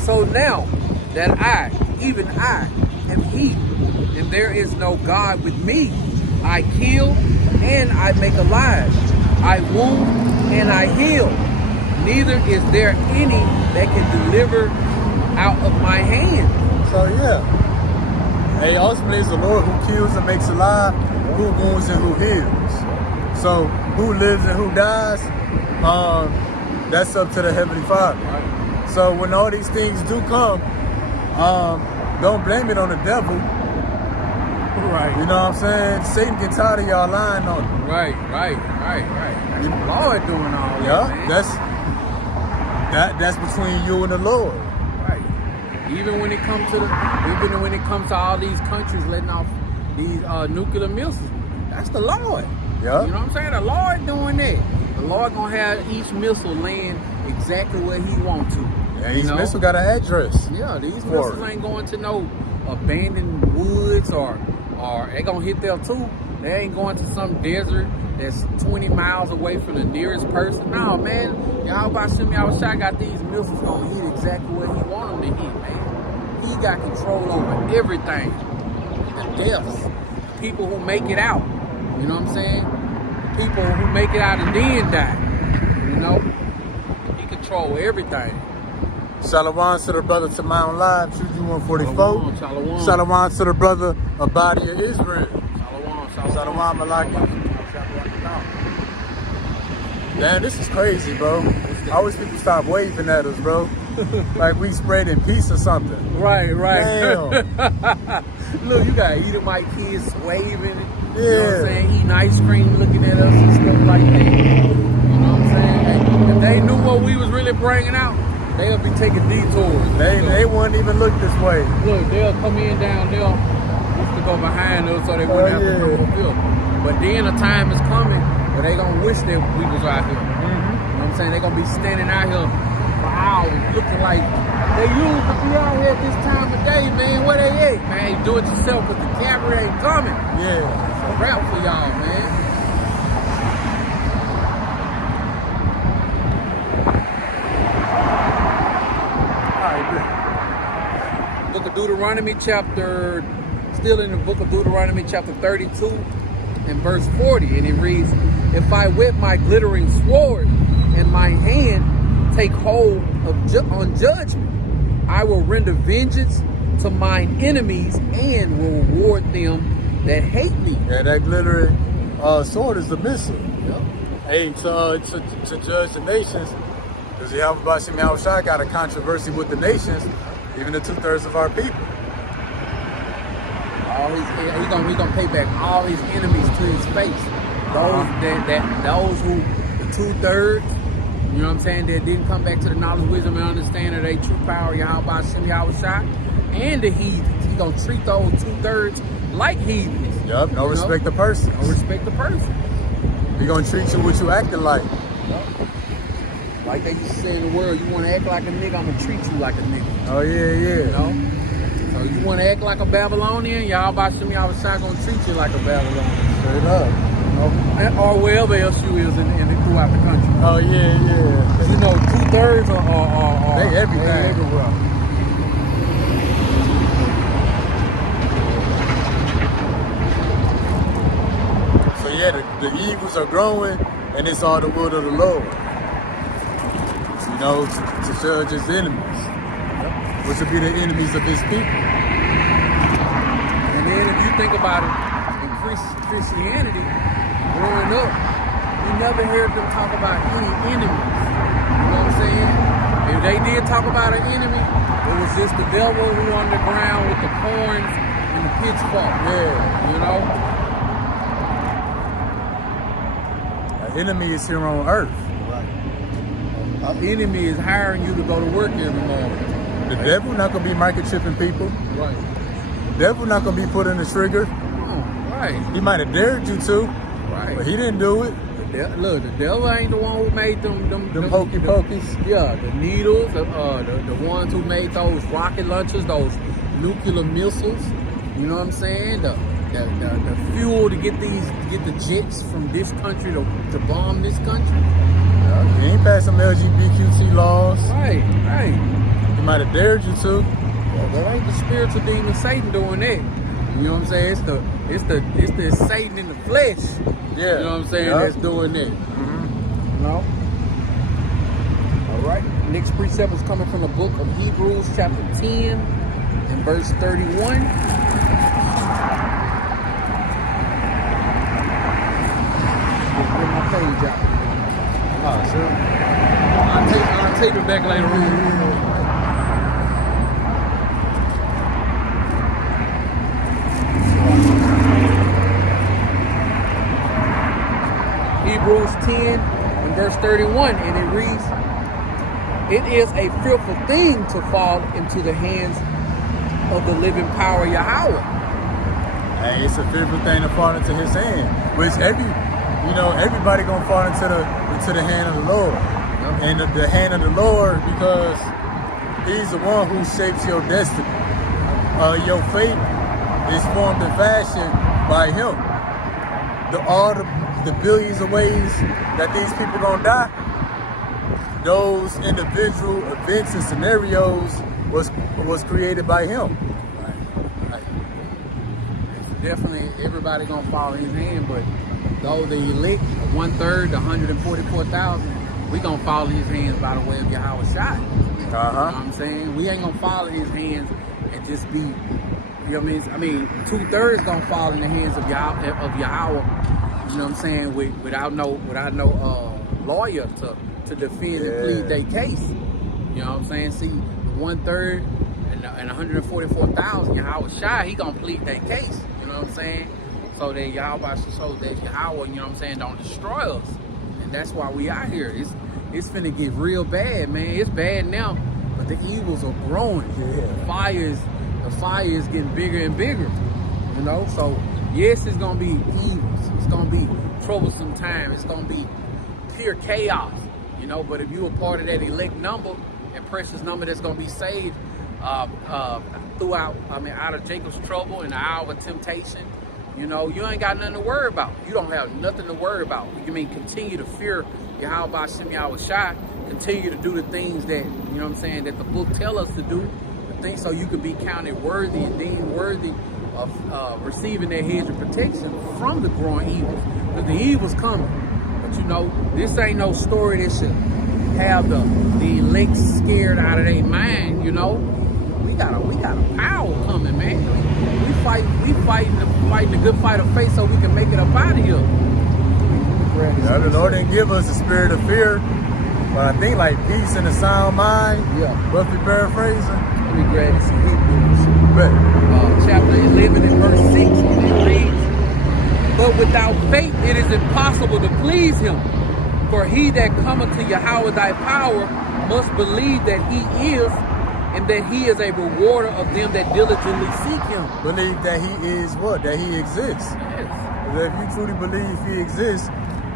"So now that I, even I, am he, and there is no God with me, I kill and I make alive. I wound and I heal. Neither is there any that can deliver out of my hand." So yeah. Hey, ultimately it's the Lord who kills and makes alive, who wounds and who heals. So who lives and who dies, that's up to the Heavenly Father. So when all these things do come, don't blame it on the devil. Right. You know what I'm saying? Satan get tired of y'all lying on him. Right. That's the Lord doing all that, man. That's between you and the Lord. Right. Even when it comes to all these countries letting off these nuclear missiles, that's the Lord. Yeah. You know what I'm saying? The Lord doing that. The Lord gonna have each missile land exactly where He wants to. Yeah, each missile got an address. Yeah, these missiles ain't going to no abandoned woods or they gonna hit there too. They ain't going to some desert that's 20 miles away from the nearest person. No, man, y'all about to shoot me out of shot. Got these missiles gonna hit exactly where He want them to hit, man. He got control over everything. The deaths, people who make it out. You know what I'm saying? People who make it out and then die. You know, He control everything. Shalom to the brother to my own live, Juju 144. Shalom. Shalom to the brother of Body of Israel. Shalom. Shalom Malaki. Damn, this is crazy, bro. I wish people stop waving at us, bro. Like we spreading peace or something. Right. Damn. Look, you got Edomite kids waving. Yeah. You know what I'm saying? Eating ice cream, looking at us and stuff like that. You know what I'm saying? Hey, if they knew what we was really bringing out, they'll be taking detours. They wouldn't even look this way. Look, they'll come in down there, used to go behind us so they wouldn't have to come up here. But then a time is coming where they gonna wish that we was out here. You know what I'm saying? They're going to be standing out here for hours looking like they used to be out here at this time of day, man. Where they at? Man, do it yourself because the cavalry ain't coming. Yeah. It's a wrap for y'all, man. Book of Deuteronomy chapter, still in the book of Deuteronomy chapter 32 and verse 40, and it reads, if I whip my glittering sword and my hand take hold of on judgment, I will render vengeance to mine enemies and will reward them that hate me. Yeah, that glittering sword is the missile. Yep. Hey, to judge the nations, because Yahweh Bashim Yahushua got a controversy with the nations, even the 2/3 of our people. He's gonna pay back all his enemies to his face. Those who the 2/3, you know what I'm saying, that didn't come back to the knowledge, wisdom, and understanding of their true power, Yahweh Bashim Yahushua, and the heathens. He's gonna treat those 2/3 like heathens. Yup, no respect the person. No respect the person. He gonna treat you what you acting like. Like they used to say in the world, you want to act like a nigga, I'm going to treat you like a nigga. Oh, yeah. You know? So you want to act like a Babylonian, Yahweh Bashim Yahushua going to treat you like a Babylonian. Straight up. You know? Or wherever else you is throughout the country. Oh, yeah. You know, 2/3 are they everything. They everywhere. So yeah, the evils are growing, and it's all the will of the Lord. You know, to judge his enemies, which will be the enemies of his people. And then if you think about it, in Christianity, growing up, you never heard them talk about any enemies. You know what I'm saying? If they did talk about an enemy, it was just the devil who underground with the horns and the pitchfork. Yeah. You know? An enemy is here on earth. An enemy is hiring you to go to work every morning. The devil not gonna be microchipping people. Right. The devil not gonna be putting the trigger. Right. He might have dared you to, right, but he didn't do it. Look, the devil ain't the one who made them hokey pokies. Yeah, the needles, the ones who made those rocket launchers, those nuclear missiles. You know what I'm saying? The fuel to get the jets from this country to bomb this country. He ain't passed some LGBTQ laws. Right. He might have dared you to. Well, that ain't the spiritual demon Satan doing that. You know what I'm saying? It's the Satan in the flesh. Yeah. You know what I'm saying? That's doing that. Mm-hmm. You know? All right. Next precept is coming from the book of Hebrews chapter 10 and verse 31. Get my page out. Oh, sure. I'll take it back later on. Hebrews 10 and verse 31, and it reads, it is a fearful thing to fall into the hands of the living power Yahweh. Hey, it's a fearful thing to fall into his hand, which everybody gonna fall into the hand of the Lord. Yep. And the hand of the Lord, because he's the one who shapes your destiny. Your fate is formed and fashioned by him. All the billions of ways that these people gonna die, those individual events and scenarios was created by him. Right. Definitely everybody gonna fall in his hand, but though the elect, 1/3, 144,000, we gonna fall in his hands by the way of Yahweh Shai. You know what I'm saying? We ain't gonna fall in his hands and just be, you know what I mean? 2/3 gonna fall in the hands of Yahweh. You know what I'm saying? Without no lawyer to defend and plead their case. You know what I'm saying? See, 1/3 and 144,000, Yahweh Shai, he gonna plead their case. You know what I'm saying? So that Yahweh, so that Yahweh, you know what I'm saying, don't destroy us. And that's why we out here. It's finna get real bad, man. It's bad now, but the evils are growing. Yeah. The fire is getting bigger and bigger. You know, so yes, it's gonna be evils. It's gonna be troublesome time. It's gonna be pure chaos. you know. But if you a part of that elect number and precious number that's gonna be saved throughout, out of Jacob's trouble and the hour of temptation, you know, you ain't got nothing to worry about. You don't have nothing to worry about. You mean continue to fear Yahweh Shem Yahushai, continue to do the things that, you know what I'm saying, that the book tell us to do, the things so you can be counted worthy and deemed worthy of receiving that hedge of protection from the growing evils. Because the evil's coming. But you know, this ain't no story that should have the elect scared out of their mind, you know. We got a power coming, man. We fighting the good fight of faith so we can make it up out of here. Yeah, the Lord didn't give us a spirit of fear, but I think like peace and a sound mind. Yeah. Roughly paraphrasing. Let me grab this in Hebrews. Right. Chapter 11 and verse 6, it reads, "But without faith it is impossible to please him. For he that cometh to Yahweh thy power must believe that he is, and that he is a rewarder of them that diligently seek him." Believe that he is what? That he exists. Yes. If you truly believe he exists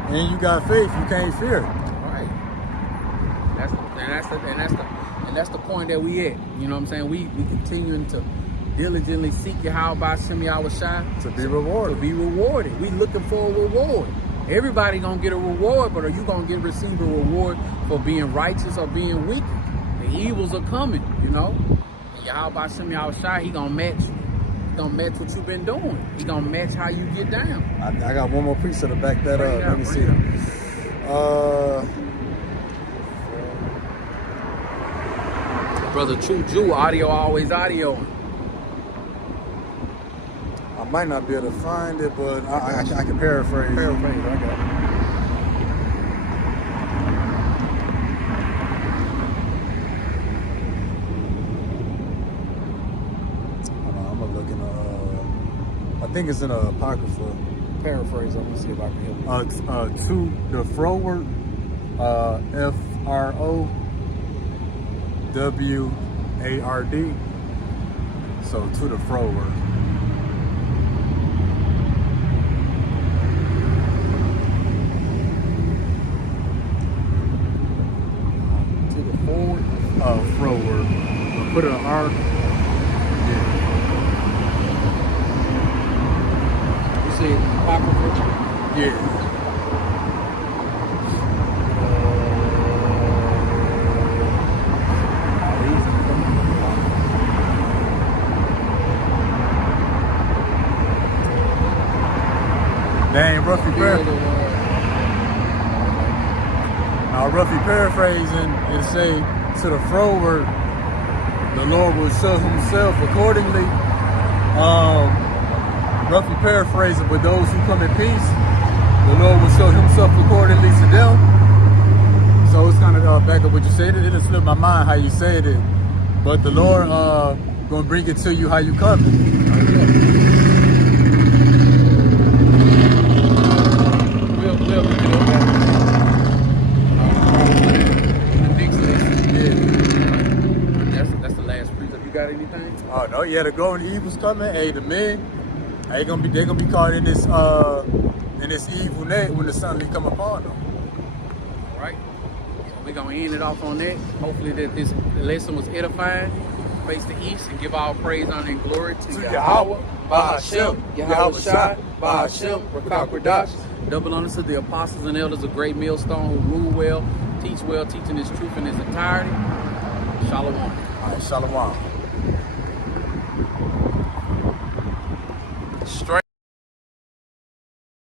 and you got faith, you can't fear. Right. That's the point that we at. You know what I'm saying? We continuing to diligently seek Yahweh Shem Yahushai To be rewarded. To be rewarded. We looking for a reward. Everybody gonna get a reward, but are you gonna receive a reward for being righteous or being wicked? The evils are coming, you know. And Yahweh Shem Yahushai, he gonna match. He gonna match what you've been doing. He gonna match how you get down. I got one more precept to back that up. Let me see. Brother True Jew, audio always audio. I might not be able to find it, but I can paraphrase. I got it. I'm looking. I think it's in a apocrypha. Paraphrase. Let me see if I can help you. To the froward, FROWARD. So to the froward. To the forward. Froward. Put an R. Yeah. You see apocrypha? Yeah. Dang, roughly paraphrasing, it say to the froward, the Lord will show himself accordingly. Roughly paraphrasing, but those who come in peace, the Lord will show himself accordingly to them. So it's kind of back up what you said. It didn't slip my mind how you said it, but the Lord gonna bring it to you how you coming. Got anything? Oh no, yeah, the growing evil's coming. Hey, the men, they're gonna be caught in this evil net when the suddenly come upon them. All right, we're gonna end it off on that. Hopefully that this lesson was edifying. Face the east and give all praise, honor, and glory to Yahweh, Bahashem, Yahushai, Bahashem, Rakak Radash. Double honor to the apostles and elders of Great Millstone who rule well, teach well, teaching His truth in its entirety. Shalom. All right, shalom. Straight.